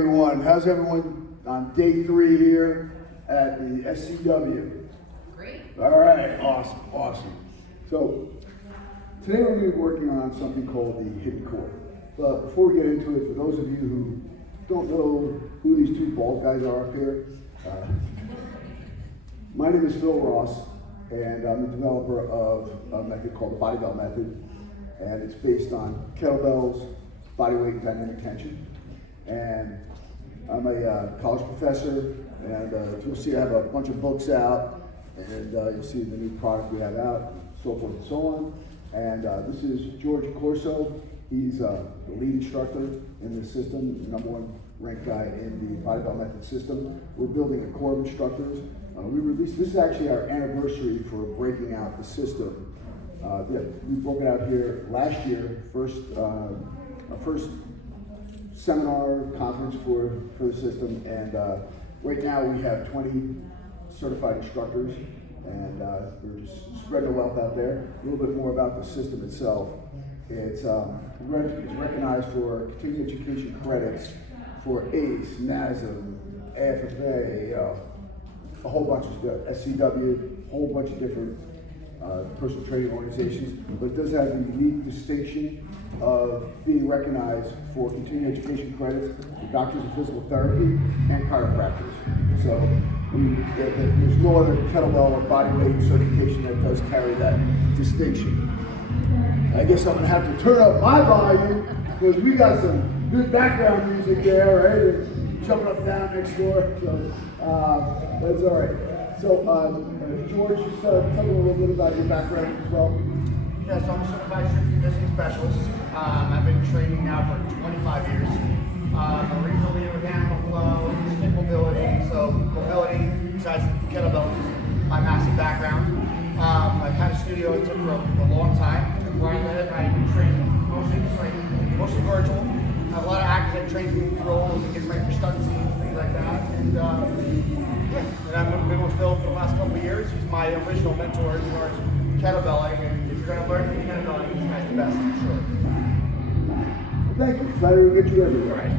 Everyone, how's everyone on day 3 here at the SCW? Great. All right, awesome. So today we're going to be working on something called the hidden core. But before we get into it, for those of you who don't know who these two bald guys are up here, my name is philross, and I'm the developer of a method called the Bell method, and it's based on kettlebells, body weight, and dynamic tension. And I'm a college professor, and you'll see I have a bunch of books out, and you'll see the new product we have out, so forth and so on. And this is George Corso. He's the lead instructor in the system, the #1 ranked guy in the Bell method system. We're building a core of instructors. This is actually our anniversary for breaking out the system. We broke it out here last year, our first seminar conference for the system, and right now we have 20 certified instructors, and we're just spreading the wealth out there. A little bit more about the system itself. It's recognized for continuing education credits for ACE, NASM, AFFA, a whole bunch of stuff, SCW, a whole bunch of different personal training organizations, but it does have the unique distinction of being recognized for continuing education credits for doctors of physical therapy and chiropractors. So there's no other kettlebell or body weight certification that does carry that distinction. I guess I'm gonna have to turn up my volume because we got some good background music there, right? They're jumping up and down next door, so that's all right. So George, just tell me a little bit about your background as well. Yeah, so I'm a certified strength and conditioning specialist. I've been training now for 25 years. Originally with animal flow, stick mobility, so mobility, besides kettlebells, is my massive background. I've had a studio for a long time. Where I live, I train mostly virtual. I have a lot of actors that train for movie roles and get ready for stunt scenes, things like that. And I've been with Phil for the last couple of years. He's my original mentor as far as kettlebelling, and if you're going to learn from kettlebelling, this guy's the best, for sure. Well, thank you. Flattery will get you everywhere. Right.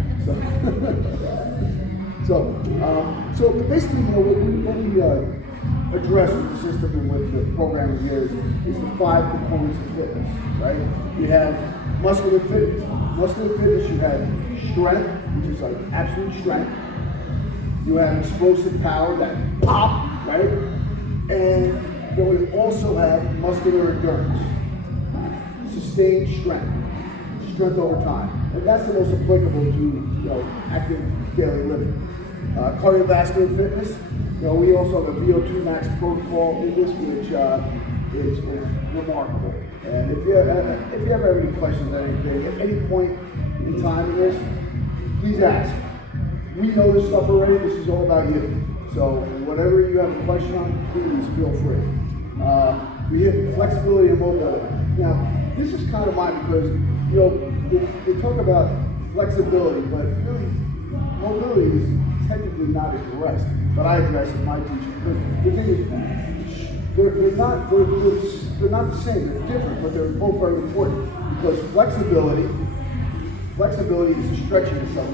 So basically, what we address with the system and with the program here is the 5 components of fitness, right? You have muscular fitness. Muscular fitness, you have strength, which is like absolute strength. You have explosive power, that pop, right? And then we also have muscular endurance, sustained strength over time. And that's the most applicable to active daily living. Cardiovascular fitness, we also have a VO2 max protocol in this, which is remarkable. And if you ever have any questions on anything, at any point in time in this, please ask. We know this stuff already. This is all about you. So whatever you have a question on, please feel free. We hit flexibility and mobility. Now, this is kind of mine because they talk about flexibility, but really mobility is technically not addressed. But I address it in my teaching because the thing is, they're not the same. They're different, but they're both very important because flexibility is the stretchiness of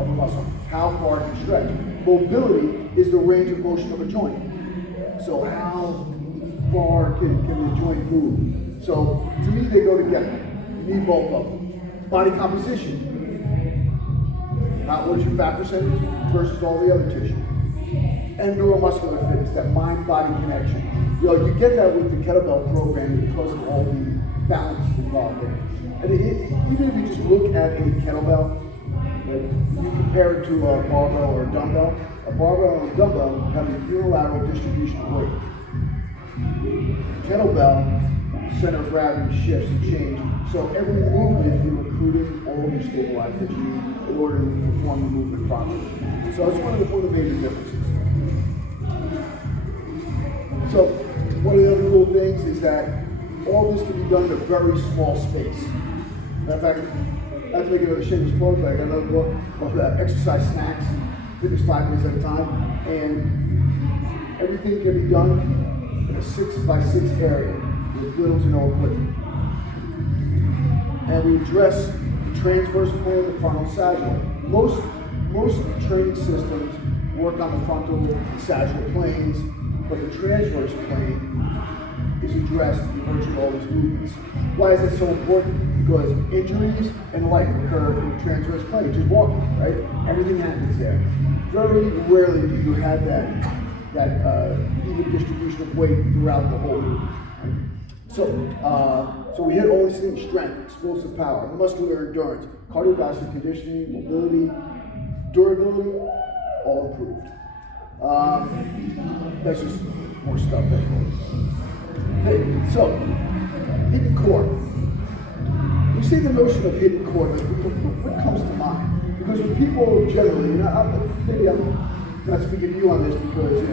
a muscle. How far it can stretch. Mobility is the range of motion of a joint. So how far can the joint move? So to me, they go together. You need both of them. Body composition. Not what's your fat percentage versus all the other tissue. And neuromuscular fitness, that mind-body connection. You get that with the kettlebell program because of all the balance involved there. And even if you just look at a kettlebell, you compare it to a barbell or a dumbbell. A barbell and a dumbbell have a unilateral distribution of weight. Kettlebell, center of gravity shifts and change. So every movement you're recruiting all your stabilizers that you need in order to perform the movement properly. So it's one of the major differences. So one of the other cool things is that all this can be done in a very small space. Matter of fact, not to make another shameless plug, but I got another book called Exercise Snacks, Fitness 5 Minutes at a Time, and everything can be done in a 6x6 area with little to no equipment. And we address the transverse plane of the frontal sagittal. Most most training systems work on the frontal and sagittal planes, but the transverse plane is addressed in virtually all these movements. Why is that so important? Because injuries and life occur in the transverse plane, just walking, right? Everything happens there. Very rarely do you have that even distribution of weight throughout the whole movement. So we hit all these things: strength, explosive power, muscular endurance, cardiovascular conditioning, mobility, durability, all improved. That's just more stuff. Okay, so hidden core. We see the notion of hidden core, but what comes to mind? Because when people generally, maybe I'm not speaking to you on this because you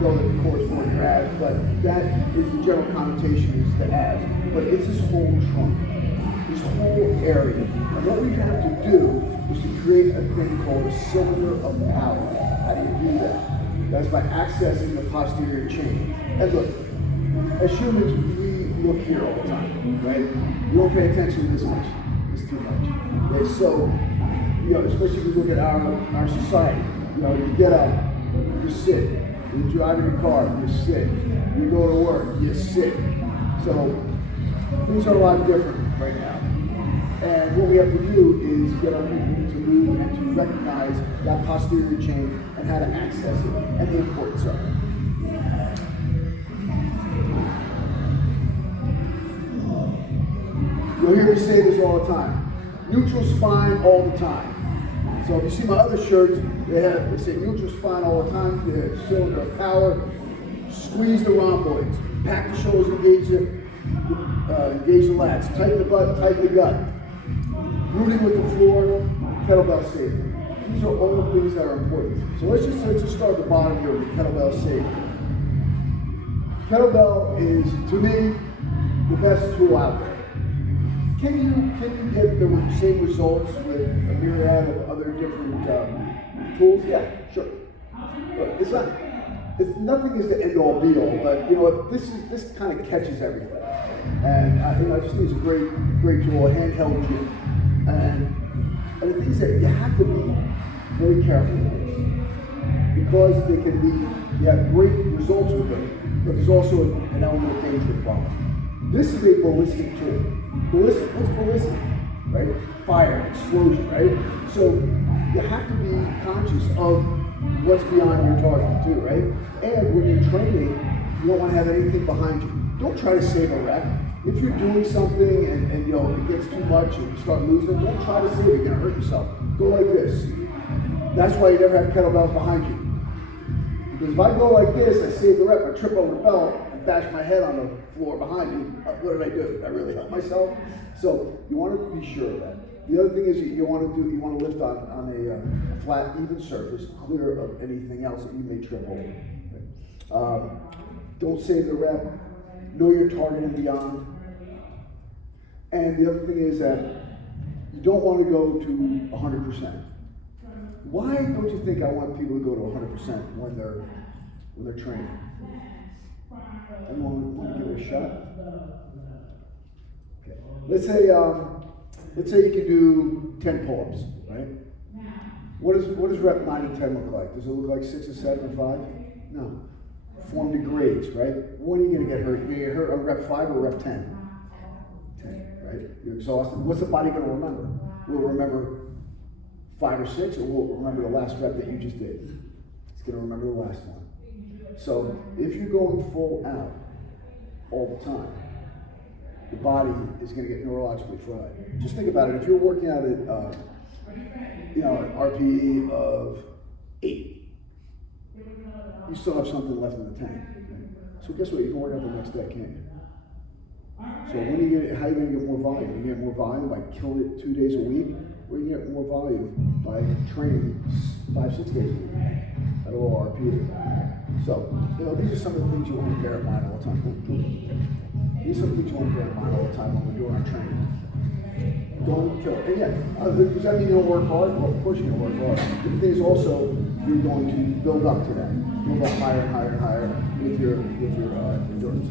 know that the core is more your abs, but that is the general connotation is the abs. But it's this whole trunk, this whole area. And what we have to do is to create a thing called a cylinder of power. How do you do that? That's by accessing the posterior chain. And look, as humans, we look here all the time, right? You don't pay attention to this much. It's too much. Okay, so, especially if you look at our society, you get up, you sit. You drive in your car, you sit. You go to work, you sit. So things are a lot different right now. And what we have to do is get our people to move and to recognize that posterior chain and how to access it and the importance of it. You'll hear me say this all the time. Neutral spine all the time. So if you see my other shirts, they say neutral spine all the time. They have cylinder of power. Squeeze the rhomboids. Pack the shoulders, engage the lats. Tighten the butt, tighten the gut. Rooting with the floor, kettlebell safety. These are all the things that are important. So let's just start at the bottom here with the kettlebell safety. Kettlebell is, to me, the best tool out there. Can you get the same results with a myriad of other different tools? Yeah, sure. But nothing is the end all be all, but this kind of catches everything. And I just think it's a great tool, a handheld gym. And the thing is that you have to be very careful with this because you have great results with it, but there's also an element of danger involved. This is a ballistic tool. Ballistic, what's ballistic? Right? Fire, explosion, right? So you have to be conscious of what's beyond your target too, right? And when you're training, you don't want to have anything behind you. Don't try to save a rep. If you're doing something and it gets too much and you start losing, don't try to save it. You're going to hurt yourself. Go like this. That's why you never have kettlebells behind you. Because if I go like this, I save the rep, I trip over the belt, and bash my head on the floor behind me, what did I do? Did I really help myself? So you want to be sure of that. The other thing is you want to lift on a flat, even surface, clear of anything else that you may trip over. Don't save the rep. Know your target and beyond. And the other thing is that you don't want to go to 100%. Why don't you think I want people to go to 100% when they're training? Anyone want to give it a shot? Okay. Let's say you can do 10 pull-ups, right? What does rep 9 and 10 look like? Does it look like 6 or 7 or 5? No. Form degrades, right? When are you going to get hurt? You're going to get hurt on rep 5 or rep 10? 10, right? You're exhausted. What's the body going to remember? Will it remember 5 or 6, or will it remember the last rep that you just did? It's going to remember the last one. So if you're going full out all the time, the body is going to get neurologically fried. Just think about it. If you're working out at an RPE of 8, you still have something left in the tank. So guess what? You can work out the next day, can't you? So how are you going to get more volume? You get more volume by killing it 2 days a week, or you get more volume by training 5-6 days a week at a low RPE. So these are some of the things you want to bear in mind all the time. These are some things you want to bear in mind all the time when we're doing our training. Don't kill it. And yeah, does that mean you don't work hard? Well, of course you're going to work hard. The thing is also, you're going to build up to that. Build up higher and higher and higher with your endurance.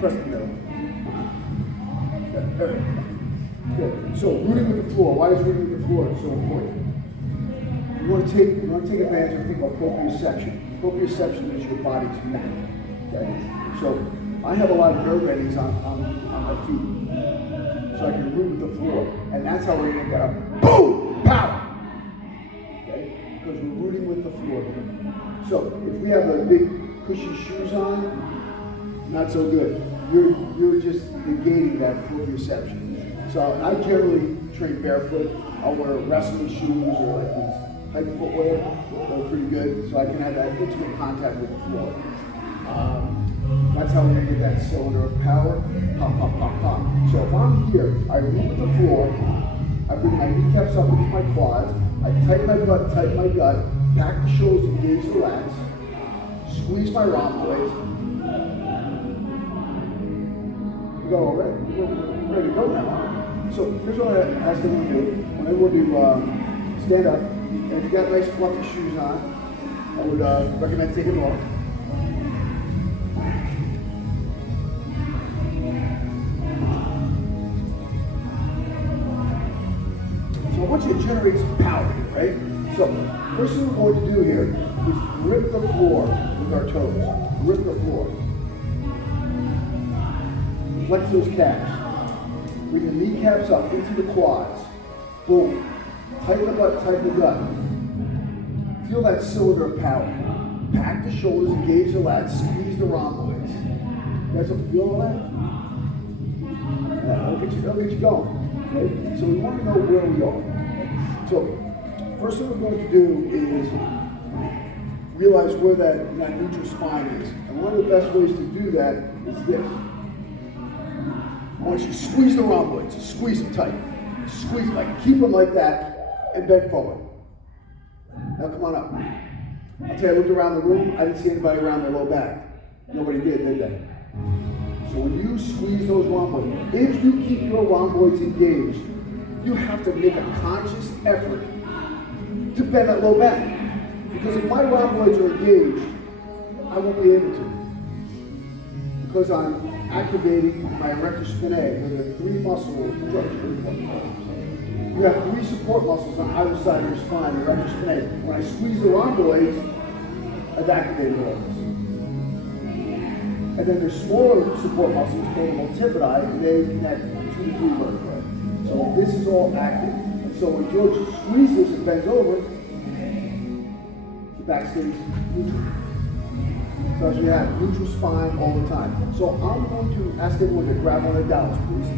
Press the middle. Yeah, there. Good. So rooting with the floor. Why is rooting with the floor so important? You want to take advantage of a thing called proprioception. Proprioception is your body's map. Okay? So I have a lot of nerve endings on my feet. So I can root with the floor. And that's how we're gonna go. Boom! Pow! Okay? Because we're rooting with the floor. So if we have a big cushy shoes on, not so good. You're just negating that proprioception. So I generally train barefoot. I'll wear wrestling shoes or like these type footwear. They're pretty good, so I can have that intimate contact with the floor. That's how we're gonna get that cylinder of power. Pop, pop, pop, pop. So if I'm here, I root with the floor. I bring my kneecaps up into my quads. I tighten my butt, tighten my gut. Pack the shoulders, engage the lats. Squeeze my rhomboids. We go already. We're ready to go now. So here's what I ask them to do. When I want to stand up, and if you got nice fluffy shoes on, I would recommend taking them off. So I want you to generate some power here, right? So first thing we're going to do here is grip the floor with our toes. Grip the floor. Flex those calves. Bring the kneecaps up into the quads. Boom. Tighten the butt, tighten the gut. Feel that cylinder of power. Pack the shoulders, engage the lats, squeeze the rhomboids. You guys have feel of that? Yeah, that'll get you going. Okay? So we want to know where we are. So first thing we're going to do is realize where that neutral spine is. And one of the best ways to do that is this. I want you to squeeze the rhomboids, squeeze them tight. Squeeze them, like keep them like that and bend forward. Now come on up. I'll tell you, I looked around the room, I didn't see anybody around their low back. Nobody did they? So when you squeeze those rhomboids, if you keep your rhomboids engaged, you have to make a conscious effort to bend that low back. Because if my rhomboids are engaged, I won't be able to. Because I'm activating my erector spinae. There are three muscles. You have three support muscles on either side of your spine, the erector spinae. When I squeeze the rhomboids, I've activated those. And then there's smaller support muscles called the multifidi, and they connect 2 to 3 vertebrae. So this is all active. And so when George squeezes and bends over, the back stays neutral. So as you have neutral spine all the time. So I'm going to ask everyone to grab one of the dowels, please.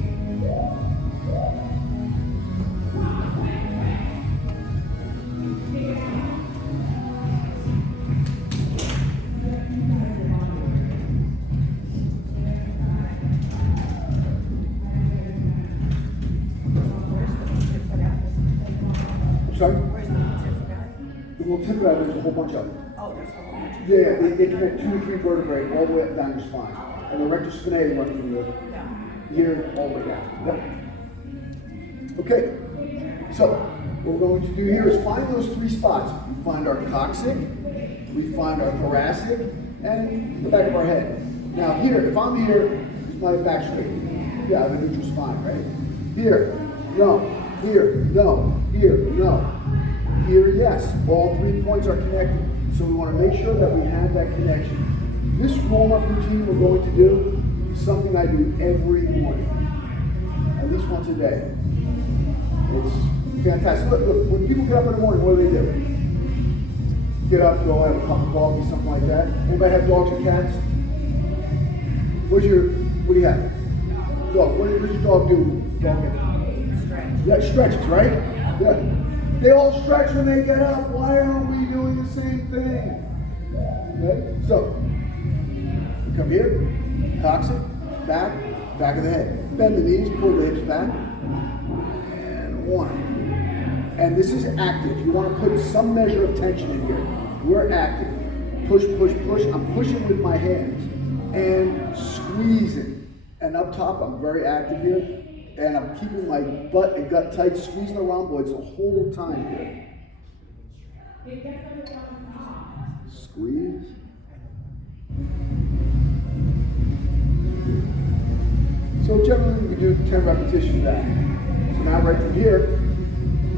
Sorry? Where's the multifidi? The multifidi, there's a whole bunch of them. Oh, there's a whole bunch. Yeah, they connect 2 to 3 vertebrae all the way up down your spine. And the erector spinae run from the here all the way down. Yep. Okay. So what we're going to do here is find those 3 spots. We find our coccyx, we find our thoracic, and the back of our head. Now here, if I'm here, is my back straight. Yeah, I have a neutral spine, right? Here, no. Here, no. Here, no. Here, yes. All 3 points are connected. So we want to make sure that we have that connection. This warm-up routine we're going to do is something I do every morning, at least once a day. It's fantastic. Look, when people get up in the morning, what do? Get up, go have a cup of coffee, something like that. Anybody have dogs or cats? What do you have? Dog. What does your dog do? Stretch. Yeah, stretches, right? Yeah. They all stretch when they get up. Why aren't we doing the same thing? Okay? So, come here, coccyx, back of the head. Bend the knees, pull the hips back. And 1. And this is active. You want to put some measure of tension in here. We're active. Push, push, push. I'm pushing with my hands. And squeezing. And up top, I'm very active here. And I'm keeping my butt and gut tight, squeezing the rhomboids the whole time here. Squeeze. So generally we do 10 repetitions of that. now right from here,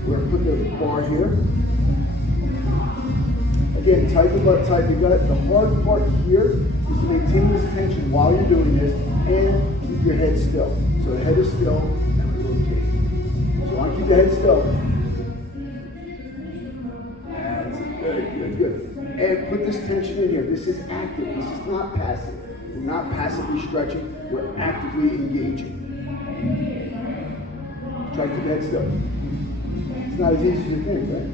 we're gonna put the bar here. Again, tight the butt, tight the gut. The hard part here is to maintain this tension while you're doing this and keep your head still. So the head is still and we rotate. So I want to keep the head still. That's good, good, good. And put this tension in here. This is active. This is not passive. We're not passively stretching. We're actively engaging. Try to keep the head still. It's not as easy as you think, right?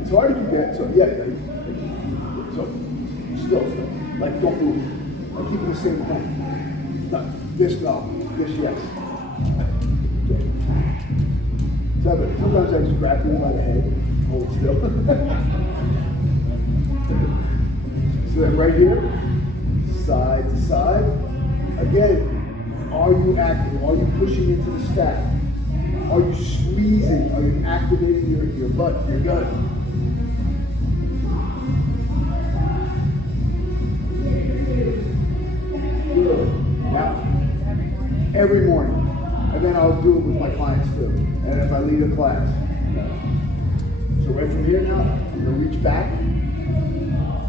It's hard to keep that. So yeah. So still. Like don't move. Like keep the same thing. No, this no. This yes. Okay. So sometimes I just grab you by the head. Hold still. So then right here, side to side. Again, are you active? Are you pushing into the stack? Are you squeezing? Are you activating your butt, your gut? Good. Now, every morning. And then I'll do it with my clients too. And if I lead a class. So right from here now, I'm gonna reach back.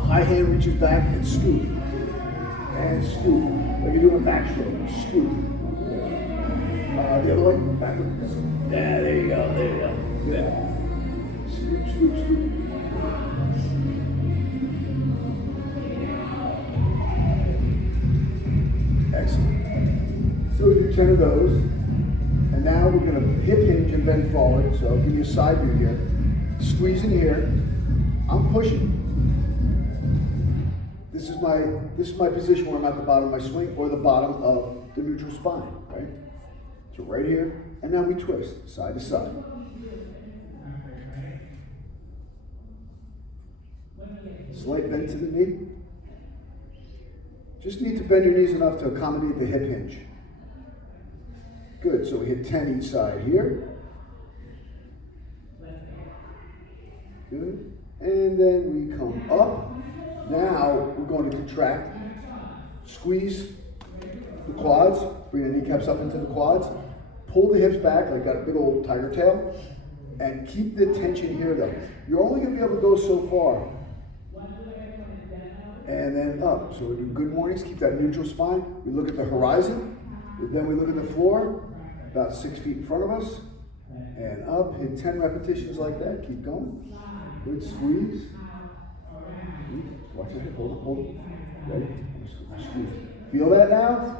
High hand reaches back and scoop. And scoop. Like you're doing a backstroke. Scoop. The other way, backwards. Yeah, there you go, there you go. Good. Scoop, scoop, scoop. Excellent. So we do 10 of those. And now we're going to hip hinge and bend forward. So I'll give you a side view here. Squeeze in here. I'm pushing. This is my position where I'm at the bottom of my swing or the bottom of the neutral spine, right? So right here, and now we twist side to side. Slight bend to the knee. Just need to bend your knees enough to accommodate the hip hinge. Good, so we hit 10 each side here. Good, and then we come up. Now we're going to contract, squeeze the quads, bring the kneecaps up into the quads, pull the hips back like got a big old tiger tail, and keep the tension here though. You're only going to be able to go so far. And then up. So we do good mornings, keep that neutral spine. We look at the horizon, then we look at the floor, about 6 feet in front of us, and up, hit 10 repetitions like that, keep going. Good squeeze. Watch it, hold it. Ready? Squeeze. Feel that now?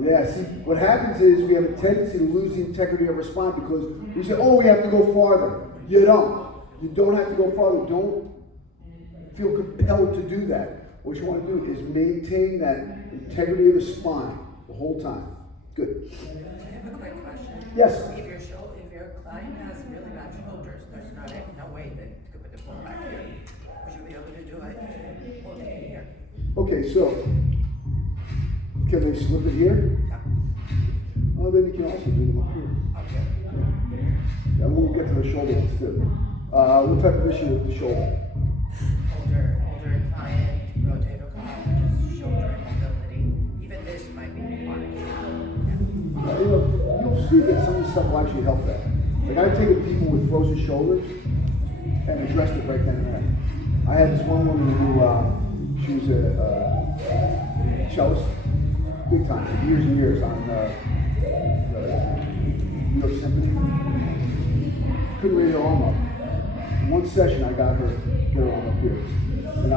Yeah, see, what happens is we have a tendency to lose the integrity of our spine because we say, oh, we have to go farther. You don't. You don't have to go farther. Don't feel compelled to do that. What you want to do is maintain that integrity of the spine the whole time. Good. I have a quick question. Yes. If your client has really bad shoulders, there's no way that you could put the ball back here. Would you be able to do it holding it here? Okay, so can they slip it here? Yeah. Oh, then you can also do them up here. Okay. Yeah, we'll get to the shoulder ones too. What type of issue with the shoulder? Older client, rotator cuff, just shoulder mobility. Even this might be hard. You'll see that some of the stuff will actually help that. Like I've taken people with frozen shoulders and addressed it right then and there. I had this one woman who, she was a cellist, big time, for years and years on New York Symphony. Couldn't raise her arm up. In one session, I got her arm up here. And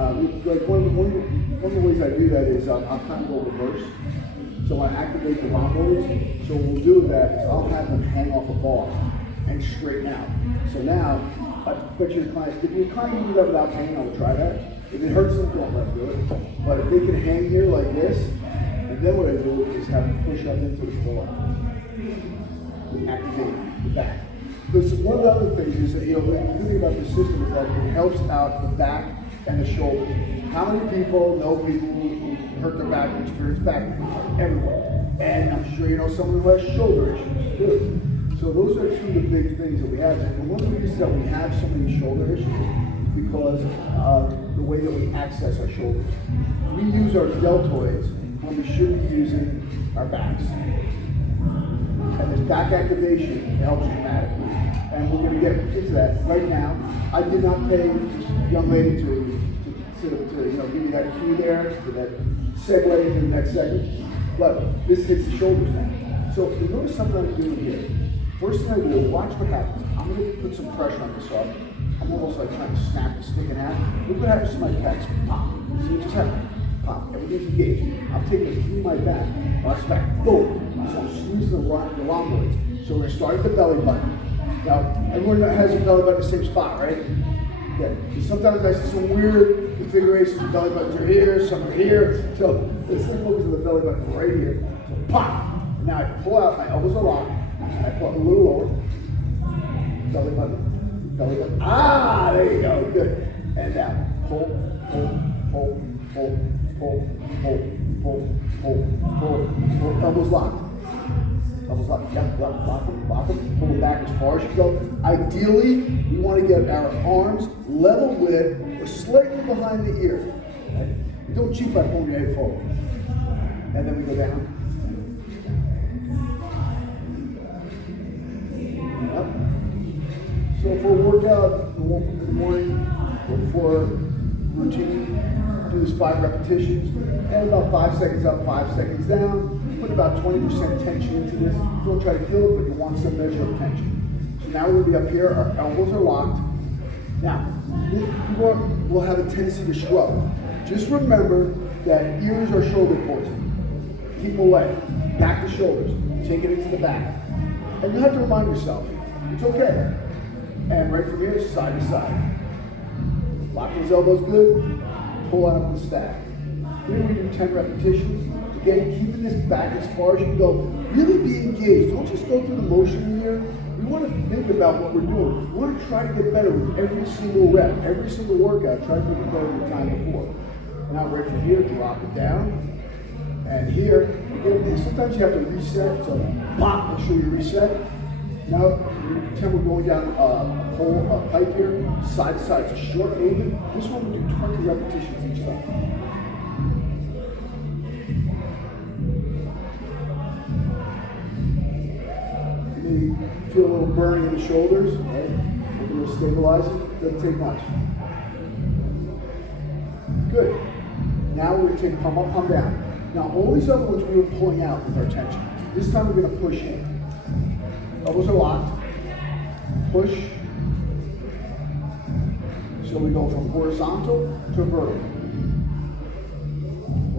like one of the ways I do that is I'll kind of go reverse. So I activate the rhomboids. So what we'll do that is I'll have them hang off a bar and straighten out. So now, I bet your client, if your client can do that without pain, I will try that. If it hurts them, don't let them do it. But if they can hang here like this, and then what I do is have them push up into the floor. Activate the back. Because one of the other things is that, the good thing about this system is that it helps out the back and the shoulders. How many people know people who hurt their back and experience back pain? Everywhere. And I'm sure you know someone who has shoulder issues too. So those are two of the big things that we have. And one of the reasons that we have so many shoulder issues is because of the way that we access our shoulders. We use our deltoids when we should be using our backs. And this back activation helps dramatically. And we're gonna get into that right now. I did not pay this young lady to give me that cue there, for that segue into the next segment. But this hits the shoulders now. So if you notice something I'm doing here, first thing I do, watch what happens. I'm gonna put some pressure on this arm. I'm almost like trying to snap the stick in half. Look what happens to my pecs. Pop. See what just happened? Pop. Everything's engaged. I'm taking it through my back. Watch back. Boom. So I'm squeezing the rhomboids. So we're gonna start at the belly button. Now, everyone has a belly button in the same spot, right? Yeah. Sometimes I see some weird configurations. The belly buttons are here, some are here. So let's focus on the belly button right here. So pop. Now I pull out, my elbows are locked. And I pull up a little lower. Belly button. Belly button. Ah, there you go. Good. And now pull, pull, pull, pull, pull, pull, pull, pull, pull, pull. Elbows locked. Elbows locked. Yeah, lock them. Pull them back as far as you go. Ideally, we want to get our arms level with or slightly behind the ear. Right? Don't cheat by pulling your head forward. And then we go down. Up. So for a workout in the morning or before routine, do this 5 repetitions, and about 5 seconds up, 5 seconds down. Put about 20% tension into this. Don't try to kill it, but you want some measure of tension. So now we'll be up here, our elbows are locked. Now, people will have a tendency to shrug. Just remember that ears are shoulder poison. Keep them away. Back to shoulders. Take it into the back. And you have to remind yourself, it's okay. And right from here, side to side. Lock those elbows good. Pull out the stack. Here we do 10 repetitions. Again, keeping this back as far as you can go. Really be engaged. Don't just go through the motion here. We want to think about what we're doing. We want to try to get better with every single rep, every single workout. Try to make it better than the time before. Now, right from here, drop it down. And here, again, sometimes you have to reset. So, pop, make sure you reset. Now, pretend we're going down a pipe here, side to side. It's a short movement. This one we do 20 repetitions each time. You feel a little burning in the shoulders, right? A little stabilizing. Doesn't take much. Good. Now we're going to take pump up, pump down. Now, all these other ones we were pulling out with our tension. This time we're going to push in. Elbows are locked. Push. So we go from horizontal to vertical.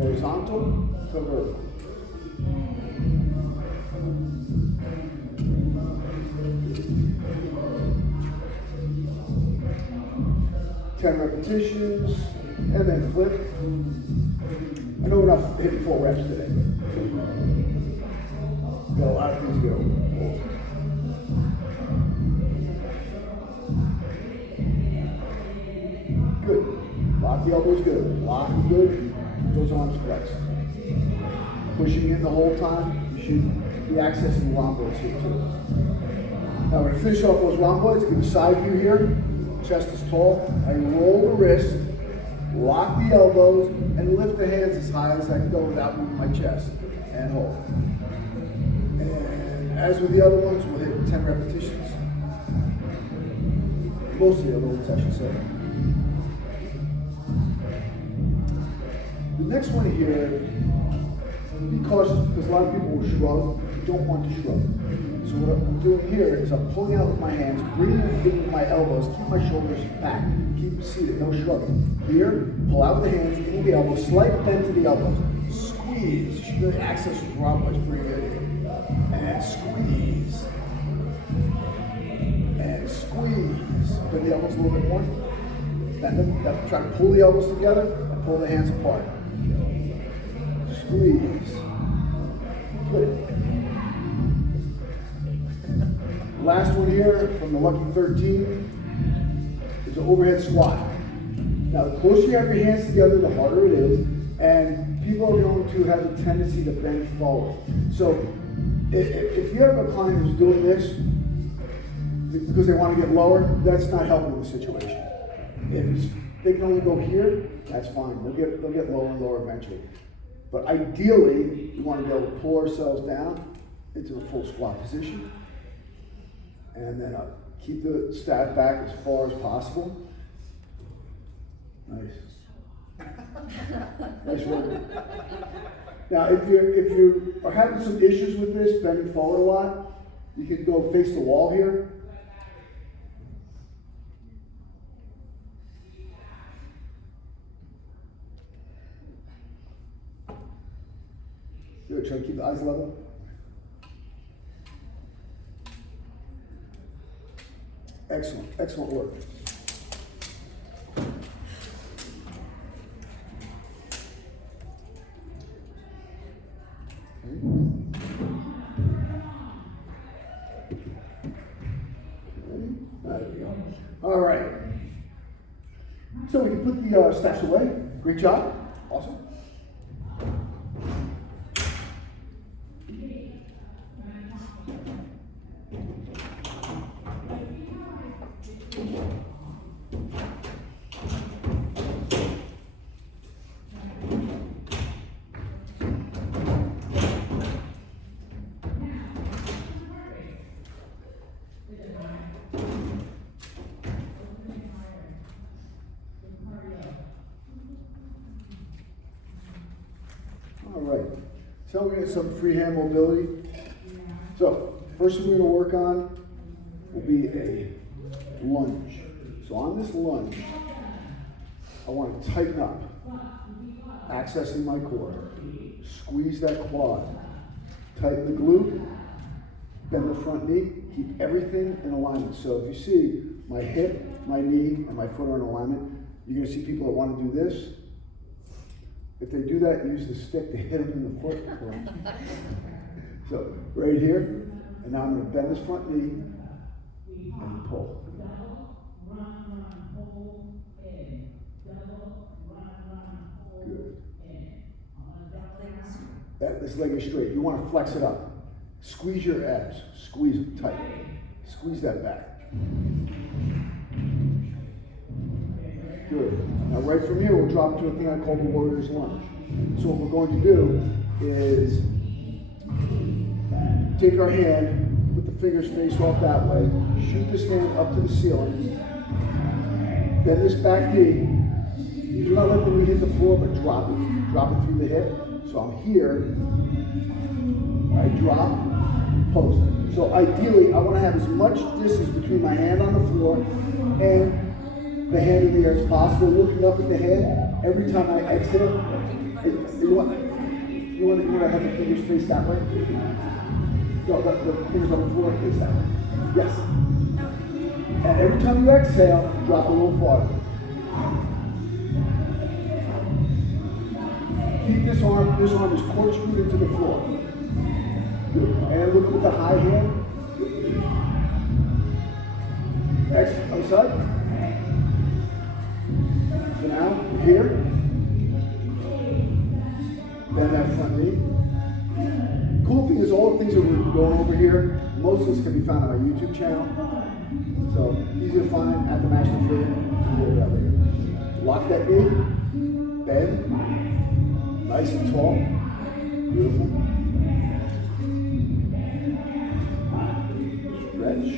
Horizontal to vertical. Ten repetitions, and then flip. I know we're not hitting 4 reps today. Got a lot of things to go. Good. Lock the elbows good. Lock them good. Keep those arms flexed. Pushing in the whole time. You should be accessing the rhomboids here too. Now we're going to finish off those rhomboids. Give a side view here. Chest is tall. I roll the wrist, lock the elbows, and lift the hands as high as I can go without moving my chest. And hold. And as with the other ones, we'll hit 10 repetitions. Most of the other ones, I should say. The next one here, be cautious because a lot of people will shrug. You don't want to shrug. So what I'm doing here is I'm pulling out with my hands, breathing in with my elbows, keep my shoulders back, keep seated, no shrugging. Here, pull out with the hands, in the elbows, slight bend to the elbows. Squeeze. You should really access your rhomboids pretty good here. And squeeze. And squeeze. Bend the elbows a little bit more. Bend them. Try to pull the elbows together and pull the hands apart. Squeeze. Good. Last one here from the Lucky 13 is an overhead squat. Now, the closer you have your hands together, the harder it is, and people are going to have a tendency to bend forward. So, if you have a client who's doing this because they want to get lower, that's not helping the situation. If they can only go here, that's fine. They'll get lower and lower eventually. But ideally, we want to be able to pull ourselves down into the full squat position. And then keep the staff back as far as possible. Nice. Nice work. Now, if you are having some issues with this, bending forward a lot, you can go face the wall here. Good, try to keep the eyes level. Excellent, excellent work. There we go. All right. So we can put the steps away. Great job. Awesome. All right, so we're going to get some free hand mobility. So, first thing we're going to work on will be a lunge. So on this lunge, I want to tighten up, accessing my core. Squeeze that quad. Tighten the glute, bend the front knee, keep everything in alignment. So if you see my hip, my knee, and my foot are in alignment, you're going to see people that want to do this. If they do that, use the stick to hit them in the foot. So right here, and now I'm going to bend this front knee and pull. Good. This leg is straight. You want to flex it up. Squeeze your abs. Squeeze them tight. Squeeze that back. Good. Now right from here, we'll drop into a thing I call the warrior's lunge. So what we're going to do is take our hand, put the fingers face off that way, shoot this hand up to the ceiling, bend this back knee. Do not let the knee hit the floor, but drop it. Drop it through the hip. So I'm here, I drop, post. So ideally, I want to have as much distance between my hand on the floor and the hand in the air as possible, looking up at the head. Every time I exhale, you want to have the fingers face that way? No, the fingers on the floor face that way. Yes. And every time you exhale, drop a little farther. Keep this arm is corkscrewed into the floor. Good. And look at the high hand. Exhale, outside. So now, here. Bend that front knee. Cool thing is all the things that we're going over here, most of this can be found on our YouTube channel. So easy to find at the Master Freedom. Lock that knee. Bend. Nice and tall. Beautiful. Stretch.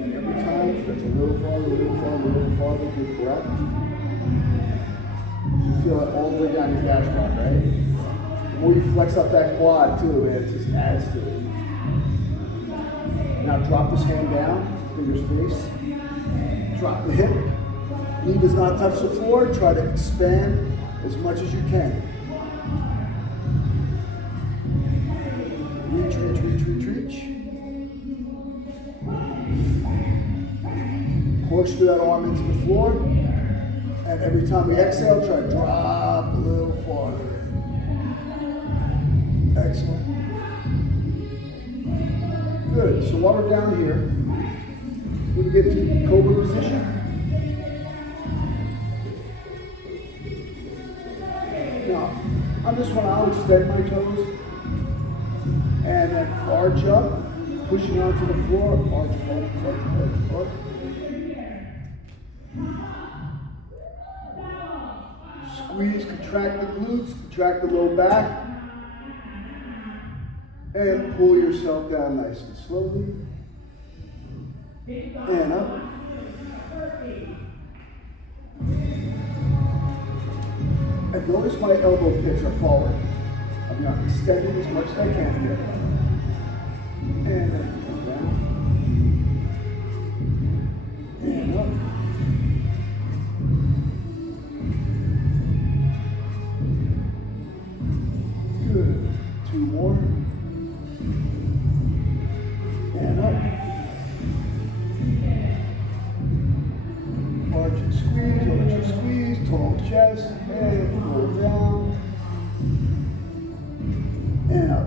And every time, stretch a little farther, a little farther, a little farther. Good breath. You feel it all the way down your dash bar, right? The more you flex up that quad too, man, it just adds to it. Now drop this hand down, fingers face. Drop the hip. Knee does not touch the floor. Try to expand as much as you can. Reach, reach, reach, reach, reach. Corkscrew that arm into the floor. And every time we exhale, try to drop a little farther. Excellent. Good. So while we're down here, we get to cobra position. Now, on this one, I'll extend my toes and then arch up, pushing onto the floor. Arch, arch, arch, arch, arch. Squeeze, contract the glutes, contract the low back. And pull yourself down nice and slowly. And up. And notice my elbow pits are forward. I'm not extending as much as I can here. And then come down. And up. Good. 2 more. And up. Arch and squeeze, tall chest, and pull down. And up.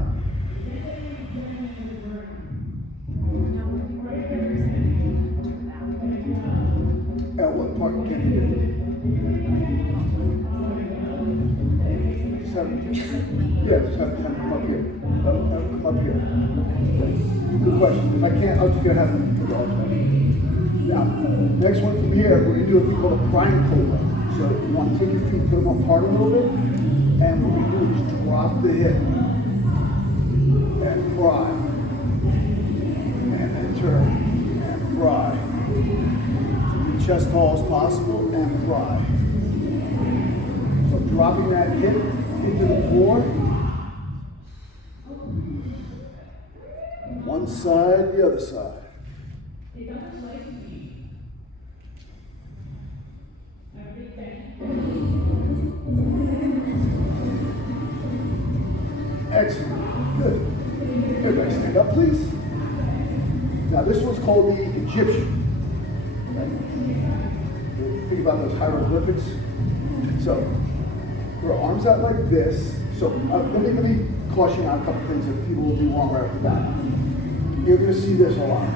At what part can you do? 7. Yeah, just have to come up here. Come up here. Good question. If I can't, I'm just going to have them do all time. Now, next one from here, we're going to do a thing called a prime cobra. So you want to take your feet, put them apart a little bit, and what we do is drop the hip and pry, and then turn and pry. Keep your chest tall as possible and pry. So dropping that hip into the floor. One side, the other side. Excellent. Good. Good. Guys, stand up, please. Now, this one's called the Egyptian. Okay? Think about those hieroglyphics. So, throw our arms out like this. So, let me caution you on a couple things that people will do wrong right off the bat. You're going to see this a lot.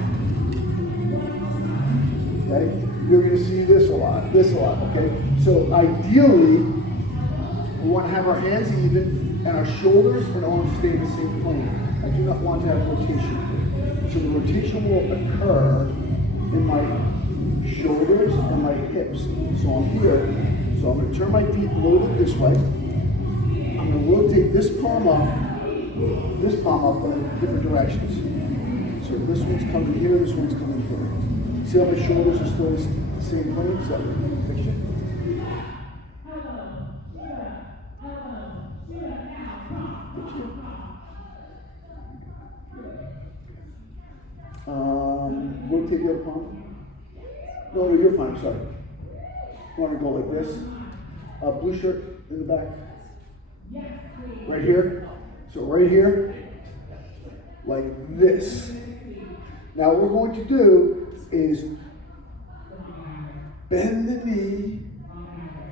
Okay? You're going to see this a lot, okay? So ideally, we want to have our hands even and our shoulders and arms stay in the same plane. I do not want to have rotation. So the rotation will occur in my shoulders and my hips. So I'm here, so I'm going to turn my feet a little bit this way. I'm going to rotate this palm up in different directions. So this one's coming here, this one's coming here. See how my shoulders are still in the same plane? Is that fixture? Rotate the other palm. No, you're fine, sorry. I want to go like this. Blue shirt in the back. Right here. So right here, like this. Now what we're going to do is bend the knee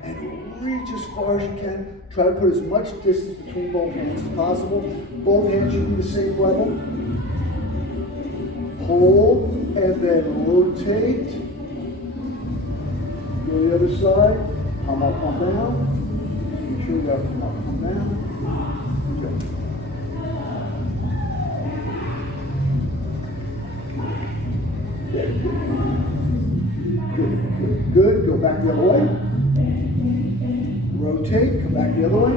and reach as far as you can. Try to put as much distance between both hands as possible. Both hands should be the same level. Hold and then rotate. Go to the other side. Palm up, palm down. Make sure you got palm up, palm down. Okay. Good. Go back the other way. Rotate. Come back the other way.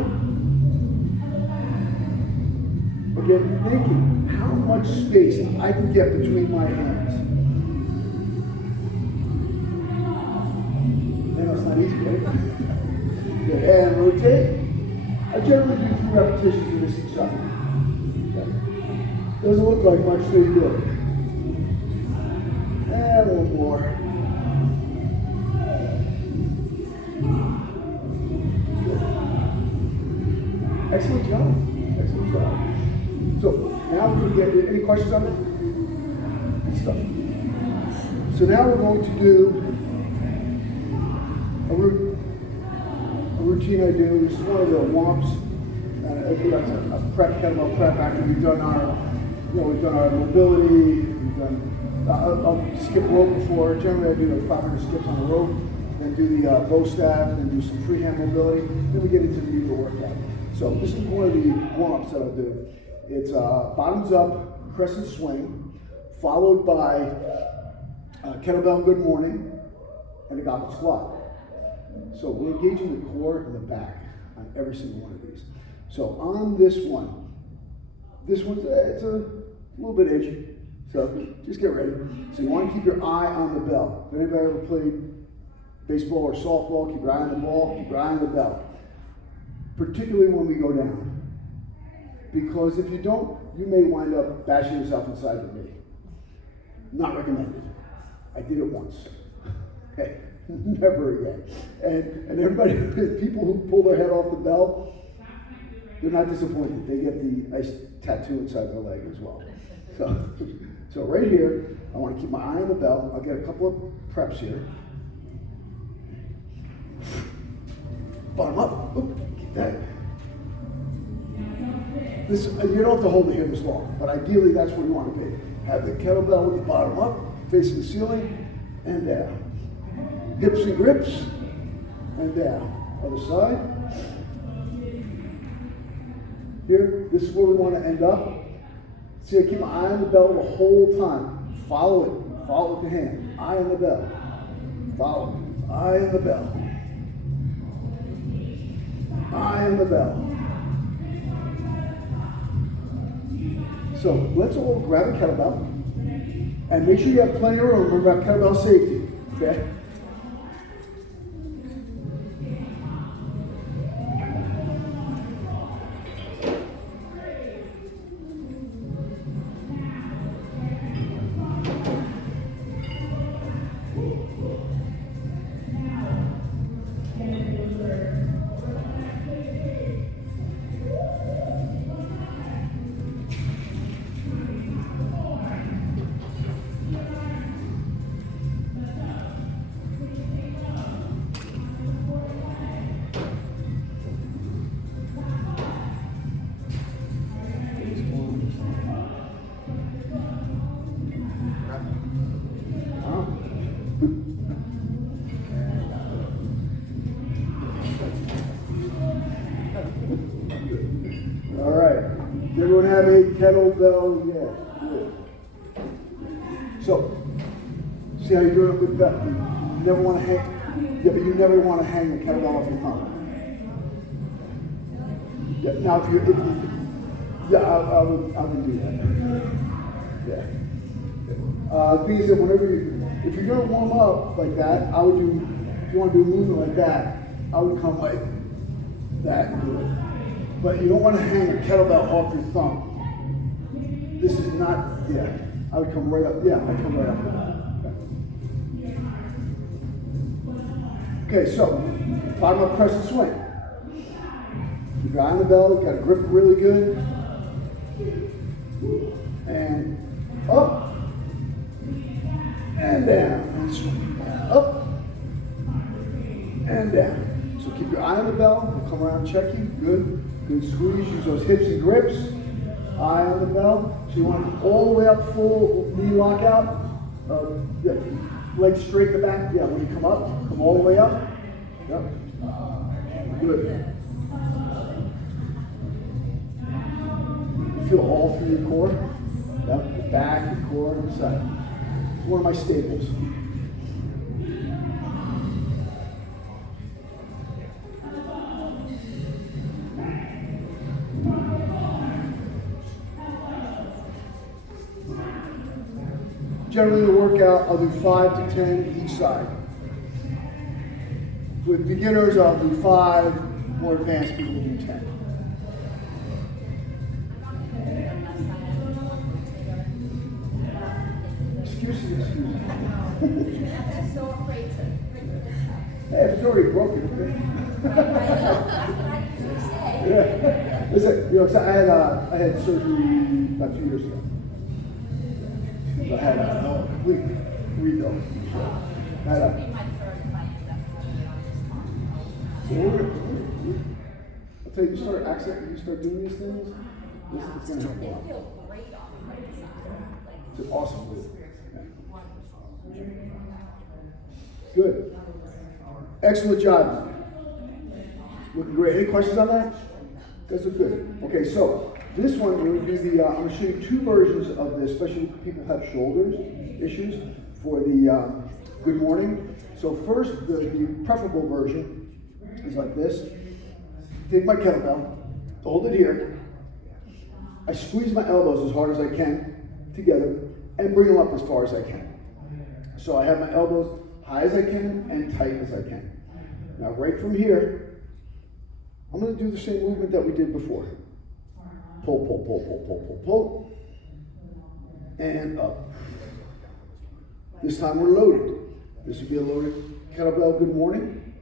Again, thinking how much space I can get between my hands. I know it's not easy, right? Good. And rotate. I generally do 3 repetitions of this each side. Okay. Doesn't look like much, so you do it. And one more. Good. Excellent job. Excellent job. So now we're going to get, any questions on that? Good stuff. So now we're going to do a routine I do. This is one of the warm-ups. That's a prep, kettlebell prep after we've done our mobility, we've done I'll skip rope before. Generally, I do like 500 skips on the rope, then do the bow staff, then do some freehand mobility. Then we get into the meat of the workout. So this is one of the warm-ups that I'll do. It's bottoms up, crescent swing, followed by kettlebell good morning, and a goblet squat. So we're engaging the core and the back on every single one of these. So on this one, This one's, it's a little bit edgy, so just get ready. So you want to keep your eye on the bell. If anybody ever played baseball or softball, keep your eye on the ball, keep your eye on the bell. Particularly when we go down. Because if you don't, you may wind up bashing yourself inside the knee. Not recommended. I did it once. Okay, never again. And everybody, people who pull their head off the bell, they're not disappointed. They get the nice tattoo inside their leg as well. So right here, I want to keep my eye on the bell. I'll get a couple of preps here. Bottom up. Oop, keep that. This, you don't have to hold it here this long, but ideally that's where you want to be. Have the kettlebell with the bottom up, facing the ceiling, and down. Hips and grips, and down. Other side. Here, this is where we want to end up. See, I keep my eye on the bell the whole time. Follow it. Follow with the hand. Eye on the bell. Follow. Eye on the bell. Eye on the bell. So let's all grab a kettlebell and make sure you have plenty of room. Remember about kettlebell safety. Okay? Everyone have a kettlebell? Yeah, good. So, see how you're doing it with that? You never want to hang, yeah, but you never want to hang a kettlebell off your thumb. Yeah, now if you, yeah, I would do that. Yeah. Thing is that whenever if you're going to warm up like that, I would do, if you want to do a movement like that, I would come like that and do it. But you don't want to hang a kettlebell off your thumb. This is not, yeah. I would come right up, yeah, I'd come right up. Okay, so, bottom up press and swing. Keep your eye on the bell, got to grip it really good. And up, and down, and swing. Up, and down. So keep your eye on the bell, we'll come around and check you, good. Good squeeze, use those hips and grips. Eye on the bell. So you want to all the way up, full knee lockout. Yeah. Legs straight in the back. Yeah, when you come up, come all the way up. Yep. Good. Feel all through your core. Yep. The back, the core, and the side. It's one of my staples. Generally, the workout, I'll do 5 to 10 each side. With beginners, I'll do 5. More advanced people do 10. Excuses. I'm so afraid to. Hey, if it's already broken, okay? Yeah. Listen, you know, I had surgery about 2 years ago. I had a complete rebuild. I'll tell you, you start accenting, you start doing these things, this is going to help a lot. It's an awesome move. Yeah. Good. Excellent job. Looking great. Any questions on that? Guys look good. Okay, so this one, we're going to do the, I'm going to show you 2 versions of this, especially if people have shoulders issues, for the good morning. So first, the preferable version is like this. Take my kettlebell, hold it here, I squeeze my elbows as hard as I can together and bring them up as far as I can. So I have my elbows high as I can and tight as I can. Now right from here, I'm going to do the same movement that we did before. Pull, pull, pull, pull, pull, pull, pull. And up. This time we're loaded. This would be a loaded kettlebell good morning.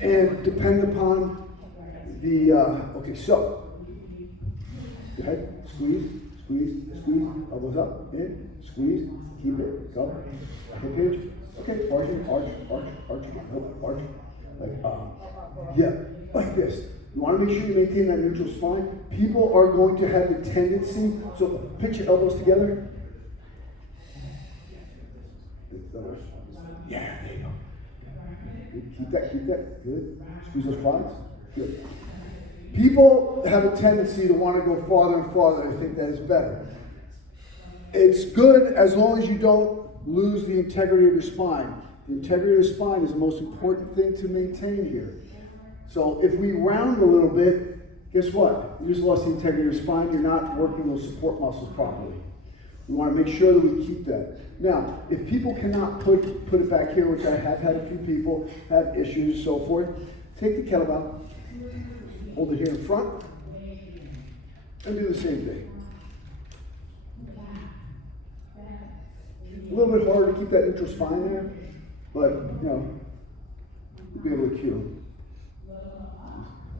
And depending upon the, okay, so, go ahead, squeeze, squeeze, squeeze, elbows up, in, squeeze, keep it, go, hip hinge, okay, arching, arch, arch, arch, arch, like, yeah, like this. You want to make sure you maintain that neutral spine. People are going to have the tendency, so pitch your elbows together. Yeah, there you go. Keep that, good. Squeeze those quads, good. People have a tendency to want to go farther and farther. I think that is better. It's good as long as you don't lose the integrity of your spine. The integrity of the spine is the most important thing to maintain here. So if we round a little bit, guess what? You just lost the integrity of your spine. You're not working those support muscles properly. We want to make sure that we keep that. Now, if people cannot put it back here, which I have had a few people have issues, so forth, take the kettlebell, hold it here in front, and do the same thing. A little bit harder to keep that neutral spine there, but, you know, you'll be able to cue them.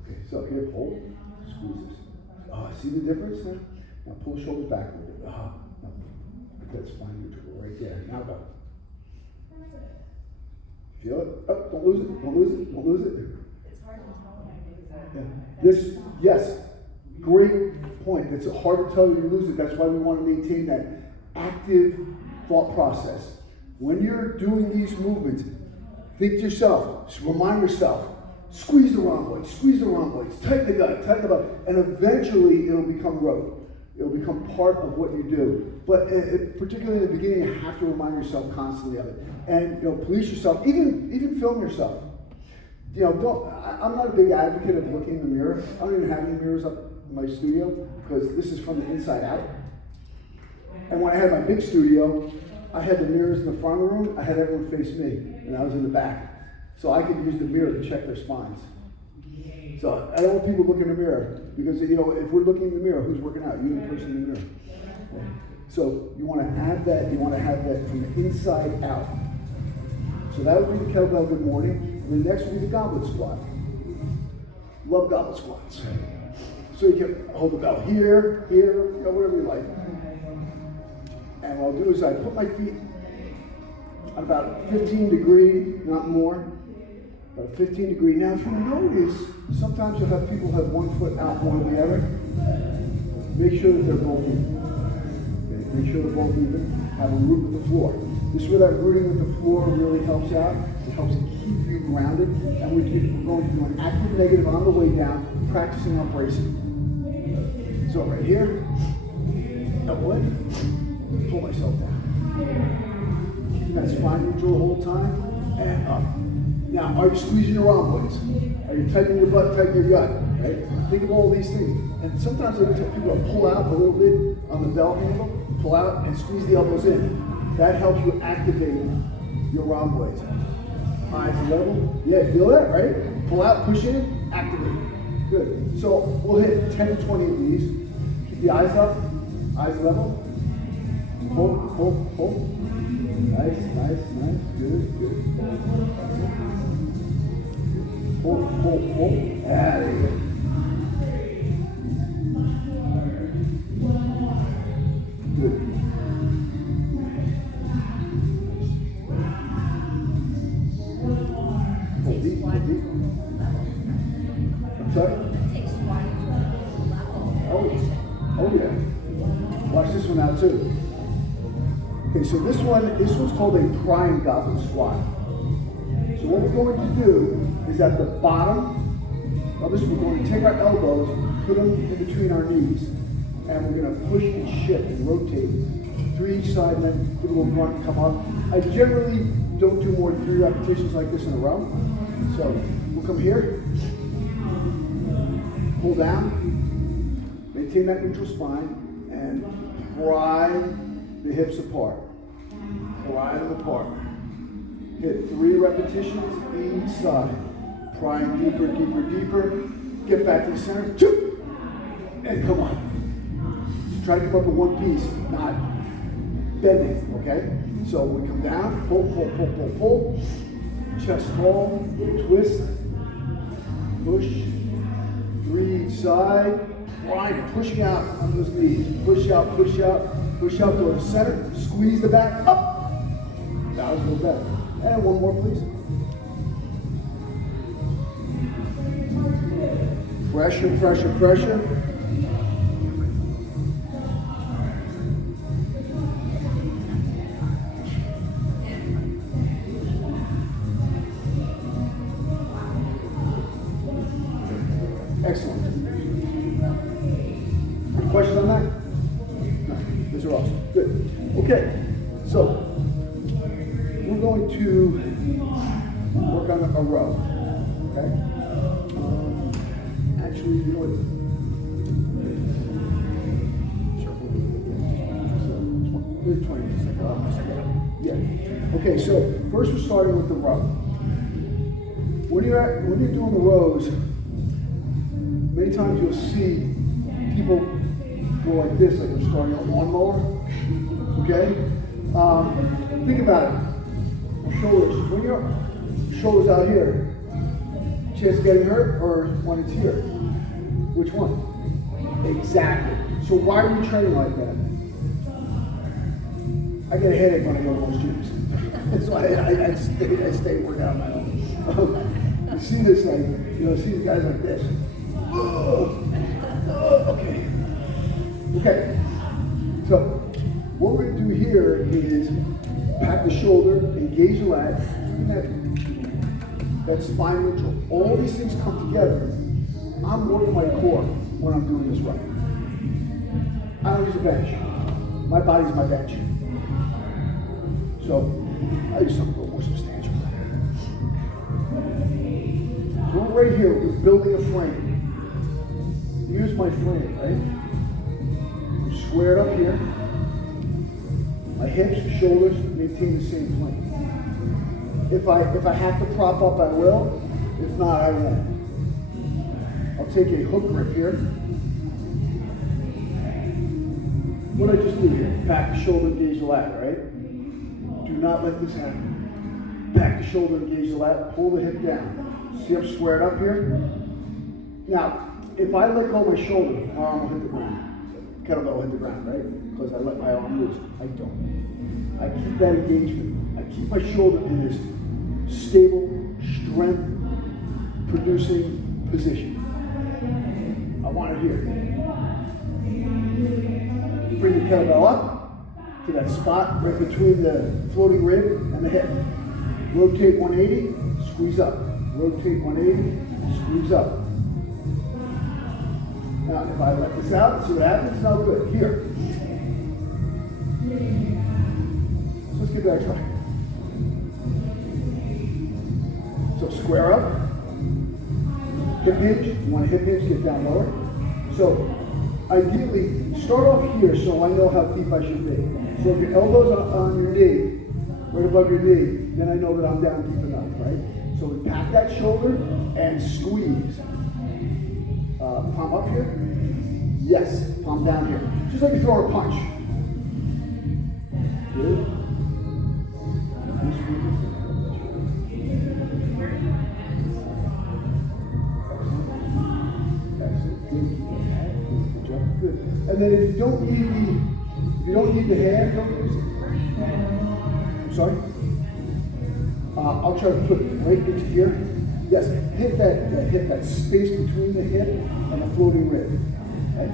Okay, so here, hold, squeeze this. Oh, see the difference now? Now pull the shoulders back a little bit. Oh, no. Put that spine neutral right there. Now go. Feel it? Oh, don't lose it, don't lose it, don't lose it. It's hard to tell when I lose it. This, yes, great point. It's hard to tell when you lose it. That's why we want to maintain that active thought process. When you're doing these movements, think to yourself, remind yourself, squeeze the wrong way, squeeze the wrong way, tighten the gut, tighten the butt, and eventually it'll become rote. It'll become part of what you do. But particularly in the beginning, you have to remind yourself constantly of it. And police yourself, even film yourself. I'm not a big advocate of looking in the mirror. I don't even have any mirrors up in my studio because this is from the inside out. And when I had my big studio, I had the mirrors in the front of the room. I had everyone face me, and I was in the back. So I could use the mirror to check their spines. So I don't want people looking in the mirror because, if we're looking in the mirror, who's working out? You and the person in the mirror. So you want to have that. You want to have that from the inside out. So that would be the kettlebell good morning. And the next would be the goblet squat. Love goblet squats. So you can hold the bell here, wherever you like. And what I'll do is I put my feet on about 15 degree, not more. About 15 degree. Now, if you notice, sometimes you'll have people have one foot out more than the other. Make sure that they're both even. Okay, make sure they're both even. Have a root with the floor. This is where that rooting with the floor really helps out. It helps keep you grounded. And we're going to do an active negative on the way down, practicing on bracing. So right here, elbow in, pull myself down. Keep that spine neutral the whole time, and up. Now, are you squeezing your rhomboids? Are you tightening your butt, tightening your gut? Right? Think of all these things. And sometimes I tell people to pull out a little bit on the bell handle, pull out and squeeze the elbows in. That helps you activate your rhomboids. Eyes level. Yeah, feel that, right? Pull out, push in, activate. Good. So we'll hit 10 to 20 of these. Keep the eyes up, eyes level. Hold, hold, hold. Nice, nice, nice. Good, good. Hold, hold, hold. Ah, there you go. Good. Hold deep, hold deep. I'm sorry? It takes squatting to a level. Oh yeah. Watch this one out too. Okay, so this one's called a prime goblet squat. So what we're going to do is at the bottom of this, we're going to take our elbows, put them in between our knees, and we're going to push and shift and rotate to each side, and then do a little grunt, come up. I generally don't do more than 3 repetitions like this in a row. So we'll come here, pull down. maintain that neutral spine and pry the hips apart. Pry them apart. Hit 3 repetitions each side. Prying deeper, deeper, deeper. Get back to the center. 2. And come on. So try to come up with one piece, not bending, okay? So we come down, pull, pull, pull, pull, pull. Chest tall, twist, push. 3 each side. Prying, pushing out on those knees. Push out, push out, push out to the center. Squeeze the back up. That was a little better. And one more, please. Pressure, pressure, pressure. Excellent. Any questions on that? No. These are awesome. Good. Okay. So, we're going to work on a row. Okay? Actually, you know what? Sure. 20 seconds. Yeah. Okay, so first we're starting with the row. When you're doing the rows, many times you'll see people go like this, like they're starting a lawnmower. Okay? Think about it. Shoulders. When your shoulders out here, chest getting hurt, or when it's here? Which one? Exactly. So why are you training like that? I get a headache when I go to most gyms. So I stay working out my own. You see this, like, see the guys like this. Okay. Okay. So what we're gonna do here is pack the shoulder, engage the lat, that spine neutral. All these things come together. I'm working my core when I'm doing this run. I don't use a bench. My body's my bench. So I use something a little more substantial. So we're right here, we're building a frame. Here's my frame, right? I'm squared up here. My hips, shoulders, maintain the same plane. If I have to prop up, I will. If not, I won't. I'll take a hook grip here. What did I just do here? Pack the shoulder, engage the lat, right? Do not let this happen. Pack the shoulder, engage the lat, pull the hip down. See I'm squared up here? Now, if I let go of my shoulder, my arm will hit the ground. Kettlebell will hit the ground, right? Because I let my arm loose. I don't. I keep that engagement. I keep my shoulder in this stable, strength-producing position. I want it here. Bring the kettlebell up to that spot right between the floating rib and the hip. Rotate 180, squeeze up. Rotate 180, squeeze up. Now, if I let this out, see what happens? It's not good. Here. So let's give that a try. So square up. Hip hinge. You want to hip hinge, get down lower. So ideally, start off here so I know how deep I should be. So if your elbow's on your knee, right above your knee, then I know that I'm down deep enough, right? So we pack that shoulder and squeeze. Palm up here. Yes, palm down here. Just like you throw a punch. Good. Excellent. Good. Good job. Good. And then if you don't need the hand, don't use it. I'm sorry? I'll try to put it right into here. Yes, hit that space between the hip and the floating rib. Okay?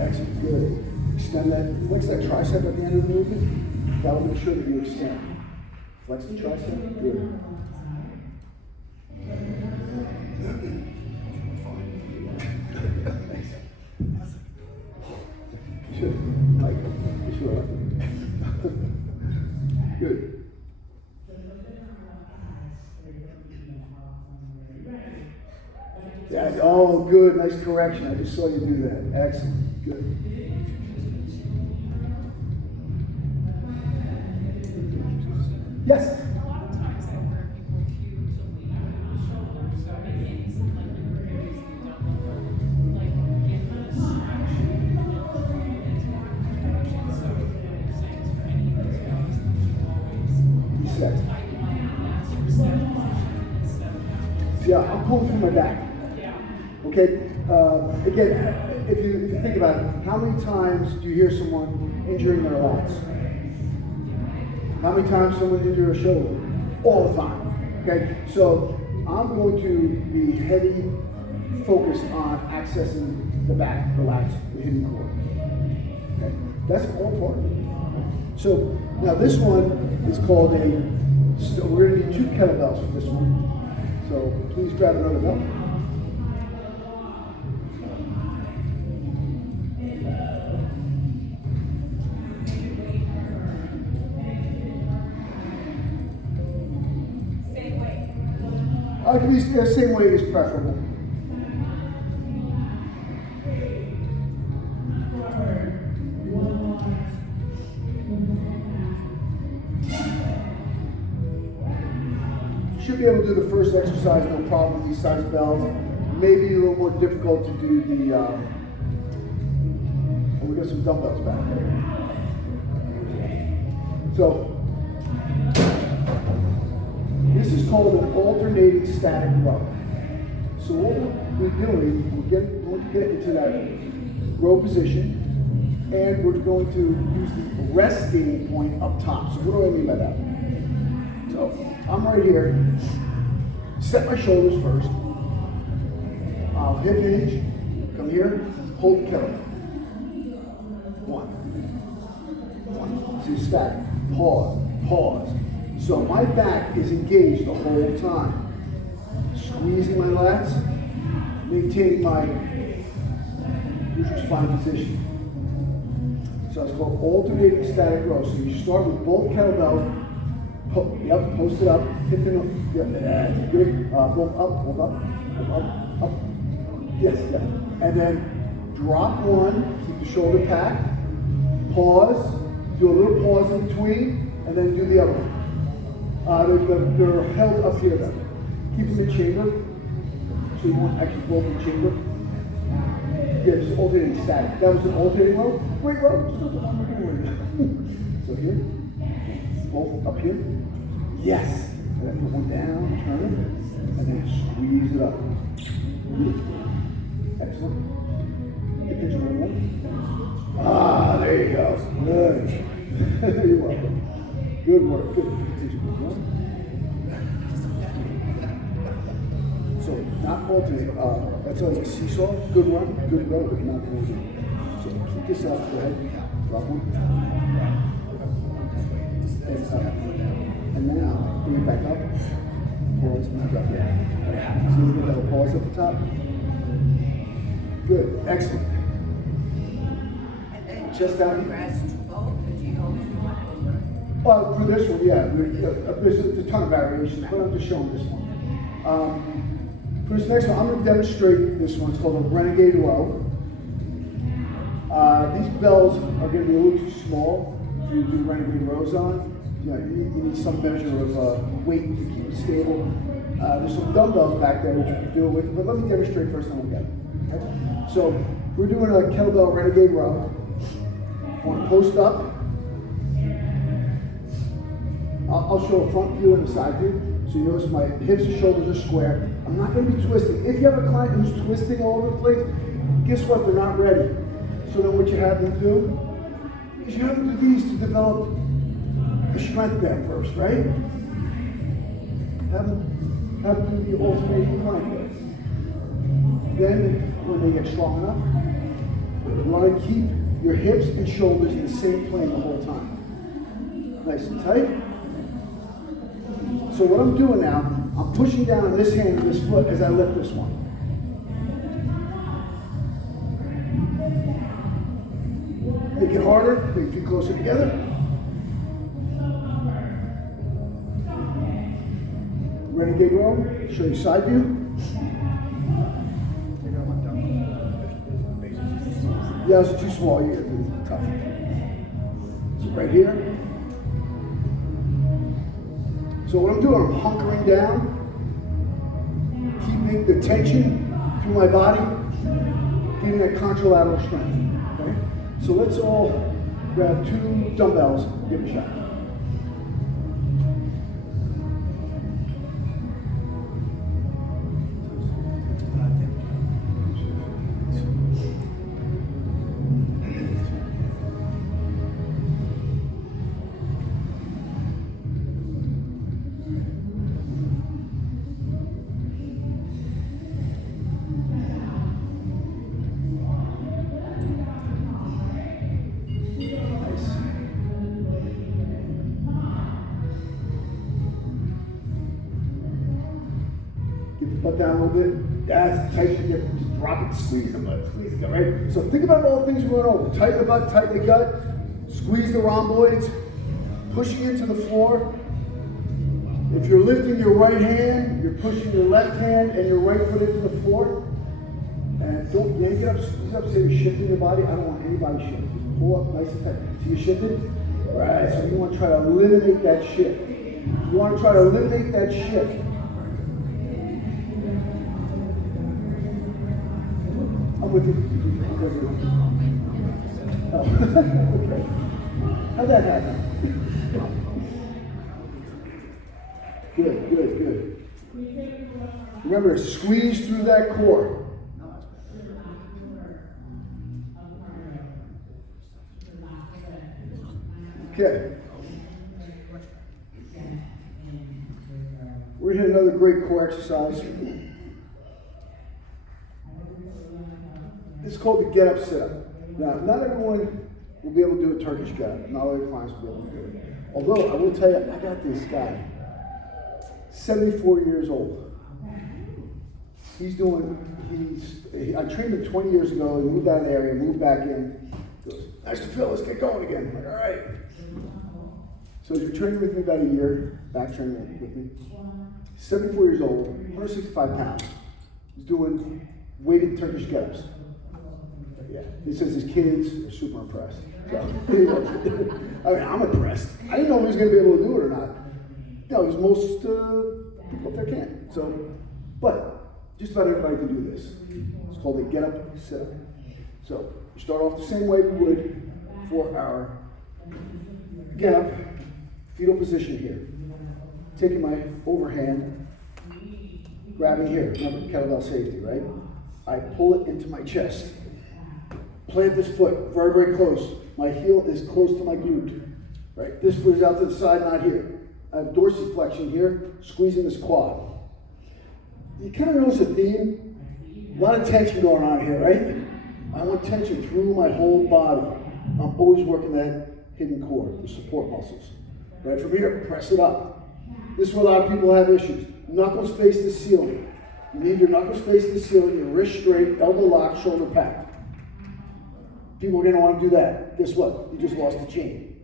Excellent, good. Extend that, flex that tricep at the end of the movement. That'll make sure that you extend. Flex the tricep, good. Good. Yeah, oh Oh, good, nice correction. I just saw you do that. Excellent, good. Yes? A lot of times I hear people cue to lean shoulders, so maybe some like degrees you don't like give them a stretch and it's more protection. So what you're saying is for any of these values, you should always Reset. tighten up that sort of set position instead of having Yeah, I'm pulling from my back. yeah. Okay, again, if you think about it, how many times do you hear someone injuring their lats? How many times someone injure a shoulder? All the time. Okay, so I'm going to be heavy focused on accessing the back, the lats, the hidden core. Okay, that's all part of it. So now this one is called we're going to need 2 kettlebells for this one. So please grab another belt. It can be the same way is preferable. Should be able to do the first exercise, no problem with these size bells. Maybe a little more difficult to do the, we got some dumbbells back there. So, this is called an alternating static row. So what we're doing, we're going to get into that row position, and we're going to use the resting point up top. So what do I mean by that? So I'm right here, set my shoulders first. I'll hip hinge, come here, hold the kettlebell. 1. So static, pause, pause. So my back is engaged the whole time. Squeezing my lats, maintaining my neutral spine position. So it's called alternating static row. So you start with both kettlebells, post it up, hip and up, yeah, good. Both up, up. Yes, yes. And then drop one, keep the shoulder packed, pause, do a little pause in between, and then do the other one. They're held up here though. Keep them in chamber. So you want actually both in chamber. Yeah, just alternating static. That was an alternating row. Great row. So here, both up here. Yes. And then put one down, turn it, and then squeeze it up. Excellent. Get this one. Ah, there you go. Good. You're welcome. Good work. Good. So not alternate. That's always a seesaw. Good one. Good row, but not alternate. So keep this up. Go ahead. Drop one. And now bring it back up. Pause. Now drop it. So you get that pause at the top. Good. Excellent. And then Just down. progress to both, do you always want it? Well, for this one, yeah, there's a ton of variations, but I'm just showing this one. For this next one, I'm going to demonstrate this one. It's called a renegade row. These bells are going to be a little too small to do renegade rows on. You need some measure of weight to keep it stable. There's some dumbbells back there which you can do it with, but let me demonstrate first and we'll get it. Okay? So we're doing a kettlebell renegade row. I want to post up. I'll show a front view and a side view. So you notice my hips and shoulders are square. I'm not going to be twisting. If you have a client who's twisting all over the place, guess what? They're not ready. So then what you have them do is you have them do these to develop the strength there first, right? Have them do the alternating plank there. Then when they get strong enough, you want to keep your hips and shoulders in the same plane the whole time. Nice and tight. So what I'm doing now, I'm pushing down on this hand and this foot as I lift this one. Make it harder, bring your feet closer together. Renegade row, show you side view. Those are too small. You're gonna do tough. So right here. So what I'm doing, I'm hunkering down, keeping the tension through my body, getting that contralateral strength. Okay? So let's all grab 2 dumbbells and give it a shot. Butt down a little bit. That's tight. Just drop it, squeeze the butt, squeeze the gut, right? So think about all the things we're going over. Tighten the butt, tighten the gut, squeeze the rhomboids, pushing into the floor. If you're lifting your right hand, you're pushing your left hand and your right foot into the floor. And don't yank it up, squeeze up, say you're shifting your body. I don't want anybody shifting. Just pull up nice and tight. See you shifted? Right, so you want to try to eliminate that shift. You want to try to eliminate that shift. With you. Oh. Okay. How'd that happen? Good, good, good. Remember, squeeze through that core. Okay. We're gonna hit another great core exercise. It's called the get up sit up. Now, not everyone will be able to do a Turkish get up. Not all your clients will be able to do it. Although, I will tell you, I got this guy, 74 years old. I trained him 20 years ago. He moved out of the area, moved back in. He goes, nice to Phil, let's get going again. I'm like, all right. So he's been training with me about a year, back training with me. 74 years old, 165 pounds. He's doing weighted Turkish get-ups. Yeah, he says his kids are super impressed. So, I mean, I'm impressed. I didn't know he was going to be able to do it or not. You know, because most people up there can't. So, but just about everybody can do this. It's called a get up, sit up. So, you start off the same way we would for our get up, fetal position here. Taking my overhand, grabbing here. Remember, kettlebell safety, right? I pull it into my chest. Plant this foot very, very close. My heel is close to my glute, right? This foot is out to the side, not here. I have dorsiflexion here, squeezing this quad. You kind of notice a theme? A lot of tension going on here, right? I want tension through my whole body. I'm always working that hidden core, the support muscles. Right from here, press it up. This is where a lot of people have issues. Knuckles face the ceiling. You need your knuckles face the ceiling, your wrist straight, elbow locked, shoulder packed. People are going to want to do that. Guess what? You just lost the chain.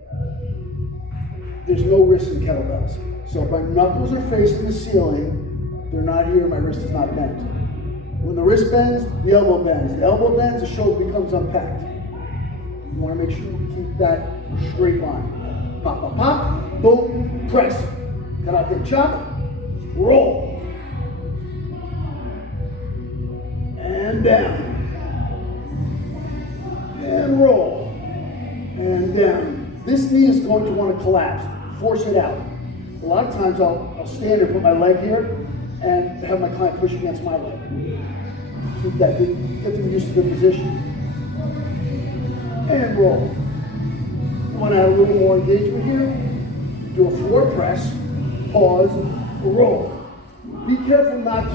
There's no wrist in kettlebells. So if my knuckles are facing the ceiling, they're not here, my wrist is not bent. When the wrist bends, the elbow bends. The elbow bends, the shoulder becomes unpacked. You want to make sure you keep that straight line. Pop, pop, pop, boom, press. Cut out the chop, roll. And down. And roll. And down. This knee is going to want to collapse. Force it out. A lot of times I'll stand and put my leg here and have my client push against my leg. Keep that, get them used to the position. And roll. You want to add a little more engagement here? Do a floor press, pause, roll. Be careful not to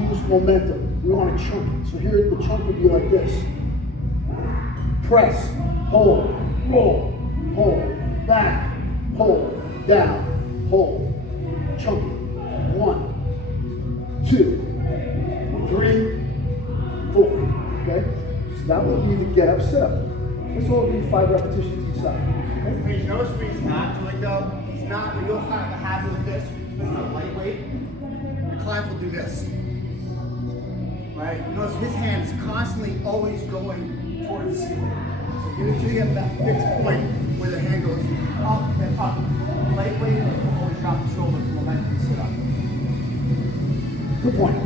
use momentum. We want to chunk it. So here the chunk would be like this. Press, hold, roll, hold, back, hold, down, hold, chunk it. 1, 2, 3, 4. Okay? So that would be the get up sit up. This will be 5 repetitions each side. Okay? You notice what he's not doing though? He's not, you'll have a habit with this, it's not lightweight. Your clients will do this. right? You notice his hand is constantly always going towards the ceiling. So get it to that fixed point where the hand goes up and up. Lightweight, always drop the shoulder for momentum to sit up. Good point.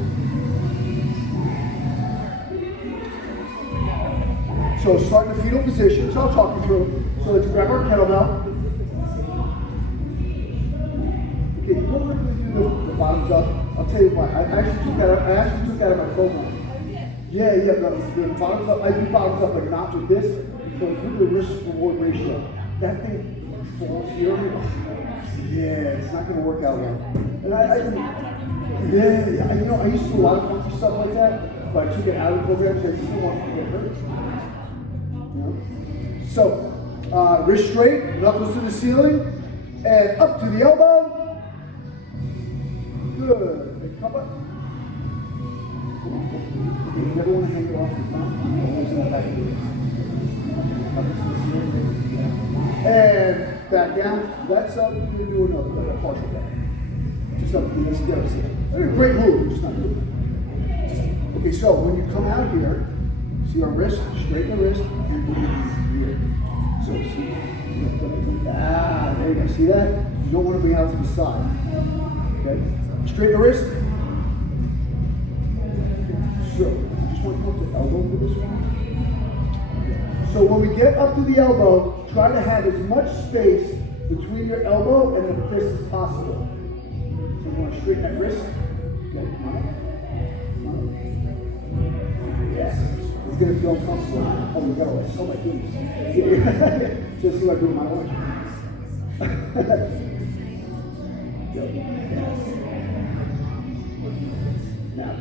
So start in the fetal position. So I'll talk you through. So let's grab our kettlebell. Okay, you don't really do the bottoms up. I'll tell you why. I actually took that out of my program. Yeah, the bottoms up. I do bottoms up like not with this because look at the risk reward ratio. That thing falls here. Yeah, it's not going to work out well. And I used to do a lot of funky stuff like that, but I took it out of the program because I just didn't want to get hurt. You know? So, wrist straight, knuckles to the ceiling, and up to the elbow. Good. And come up. Okay, you never want to hang it off your thumb. Always in the back of your wrist. And back down. That's up. We're going to do another partial back. Just up to the SCW. Great move. Just not good. Okay, so when you come out here, see our wrist, straighten the wrist, and bring it here. So see, there you go. See that? You don't want to bring it out to the side. Okay, straighten the wrist. So just want to put the elbow for this one. So when we get up to the elbow, try to have as much space between your elbow and the fist as possible. So you want to straighten that wrist. Okay, come on up. Yes. It's going to feel uncomfortable. Oh, we got to let so much do this. Just see what I do with my own. Yes. Now,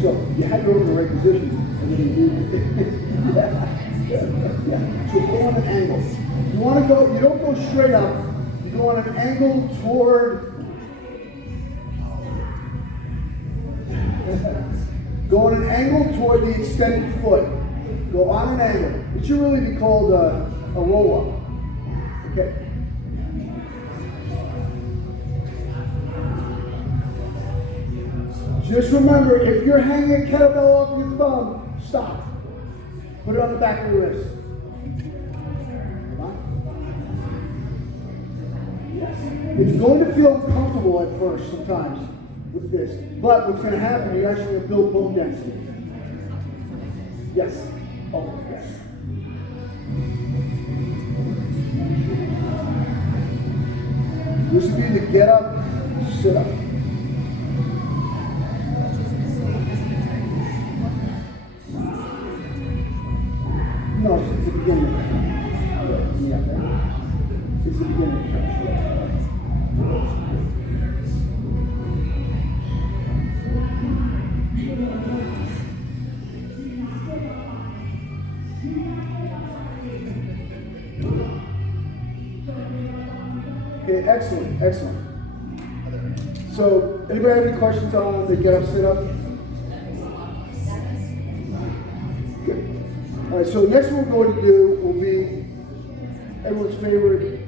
so you had to go in the right position, and then you do yeah. So go on an angle. You want to go. You don't go straight up. You go on an angle toward. Go on an angle toward the extended foot. Go on an angle. It should really be called a roll-up. Okay. Just remember, if you're hanging a kettlebell off your thumb, stop. Put it on the back of your wrist. Come on. Yes. It's going to feel uncomfortable at first sometimes with this. But what's going to happen, you're actually going to build bone density. Yes. Oh, yes. This would be the get up, sit up. No, it's the beginning. Yeah. It's the beginning. Okay, excellent, excellent. So, anybody have any questions on the get up, sit up? Good. All right, so next one we're going to do will be everyone's favorite,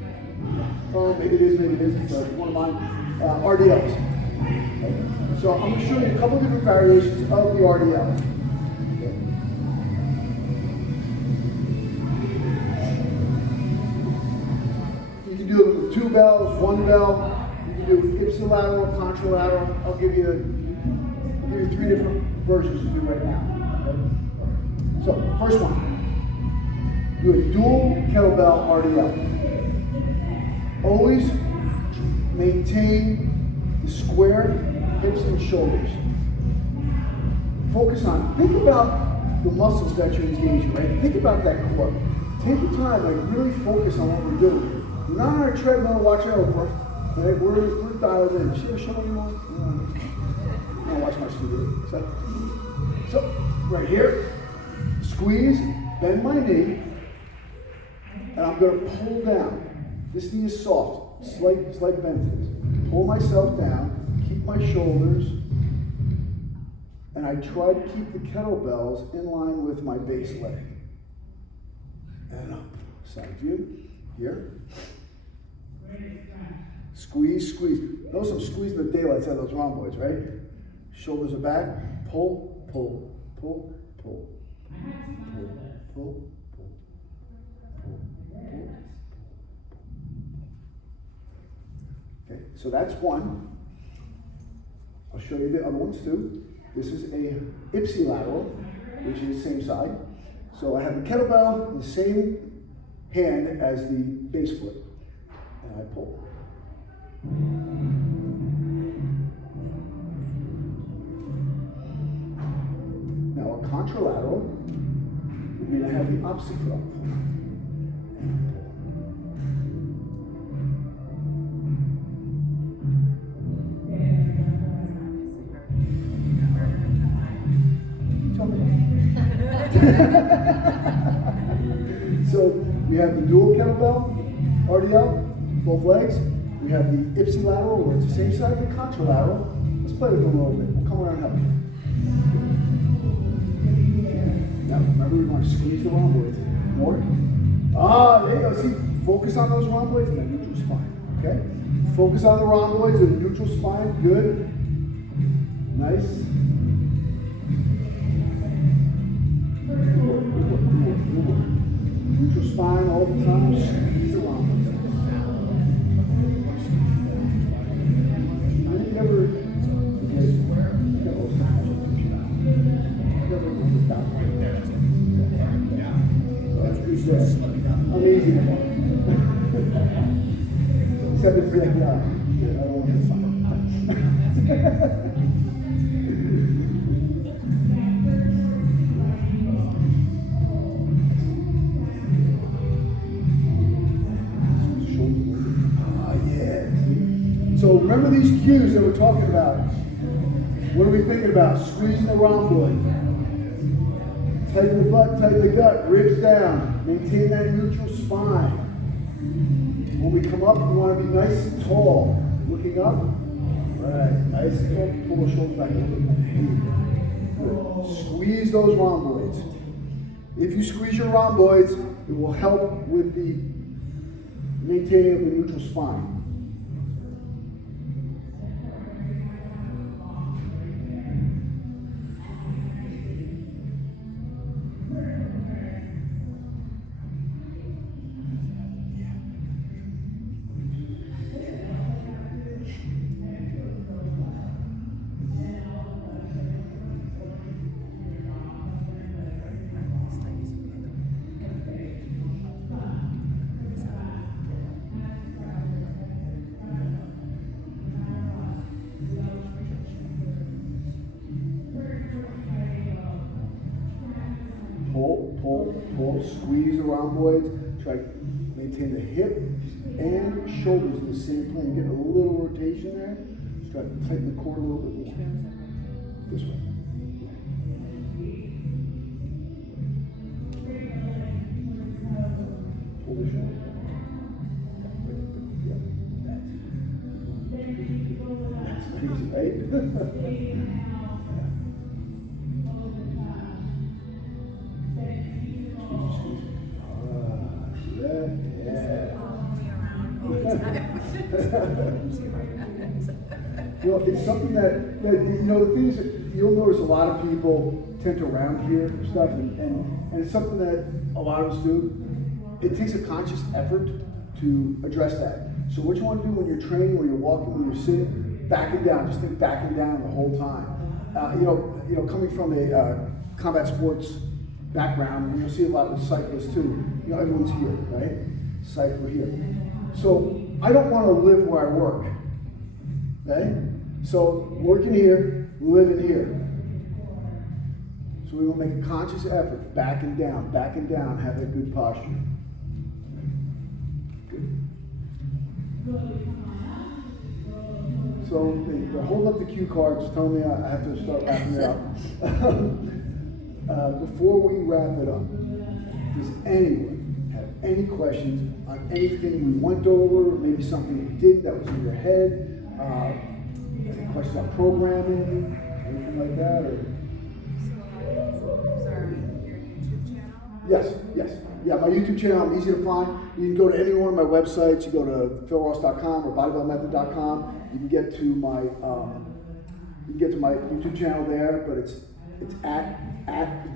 maybe it isn't, but one of mine, RDLs. So I'm going to show you a couple different variations of the RDL. You can do it with 2 bells, 1 bell. You can do ipsilateral, contralateral. I'll give you 3 different versions to do right now. Okay? So, first one. Do a dual kettlebell RDL. Always maintain the square hips and shoulders. Focus on, think about the muscles that you're engaging, right? Think about that core. Take the time, like really focus on what we're doing. We're not on our treadmill watching Oprah, right? We're dialed in. See a show anymore? I don't watch much TV. So, right here, squeeze, bend my knee, and I'm going to pull down. This knee is soft, slight bend to this. Pull myself down, keep my shoulders, and I try to keep the kettlebells in line with my base leg. And up. Side view. Here. Squeeze, squeeze. Notice I'm squeezing the daylights out of those rhomboids, right? Shoulders are back. Pull, pull, pull, pull, pull, pull, pull, pull, pull. Okay, so that's one. I'll show you the other ones too. This is a ipsilateral, which is same side. So I have the kettlebell in the same hand as the base foot, and I pull. Now a contralateral would mean I have the opposite foot up. So we have the dual kettlebell already up, both legs. We have the ipsilateral, where it's the same side, the contralateral. Let's play with them a little bit. We'll come around and help you. Now, remember, we want to squeeze the rhomboids. More. Ah, there you go. See, focus on those rhomboids and the neutral spine. Okay? Focus on the rhomboids and the neutral spine. Good. Nice. Neutral spine all the time. Squeeze the rhomboids. Amazing. Except for that guy. I don't want to fight. So remember these cues that we're talking about. What are we thinking about? Squeezing the rhomboid. Tighten the butt, tighten the gut, ribs down. Maintain that neutral spine. When we come up, we want to be nice and tall. Looking up. Right, nice and tall. Pull the shoulders back a little bit. Good. Squeeze those rhomboids. If you squeeze your rhomboids, it will help with the maintaining of the neutral spine. Pull, squeeze the rhomboids, try to maintain the hip and shoulders in the same plane. Get a little rotation there. Just try to tighten the core a little bit more. This way. Pull the shoulder. That's easy, right? Well, it's something that you know, the thing is that you'll notice a lot of people tend to round here and stuff, and it's something that a lot of us do. It takes a conscious effort to address that. So what you want to do when you're training, when you're walking, when you're sitting, backing down, just think backing down the whole time. You know, coming from a combat sports background, and you'll see a lot of cyclists too. You know, everyone's here, right? Cycler here. So I don't want to live where I work. Okay? So working here, living here. So we will make a conscious effort, backing down, have that good posture. Good. So they hold up the cue cards, tell me I have to start wrapping it up. Before we wrap it up, does anyone have any questions on anything we went over, maybe something we did that was in your head? Any questions on programming, anything like that? Or? Sorry, your YouTube channel? Yes. Yeah, my YouTube channel, I'm easy to find. You can go to any one of my websites. You go to philross.com or bodybellmethod.com. You can get to my You can get to my YouTube channel there, but it's at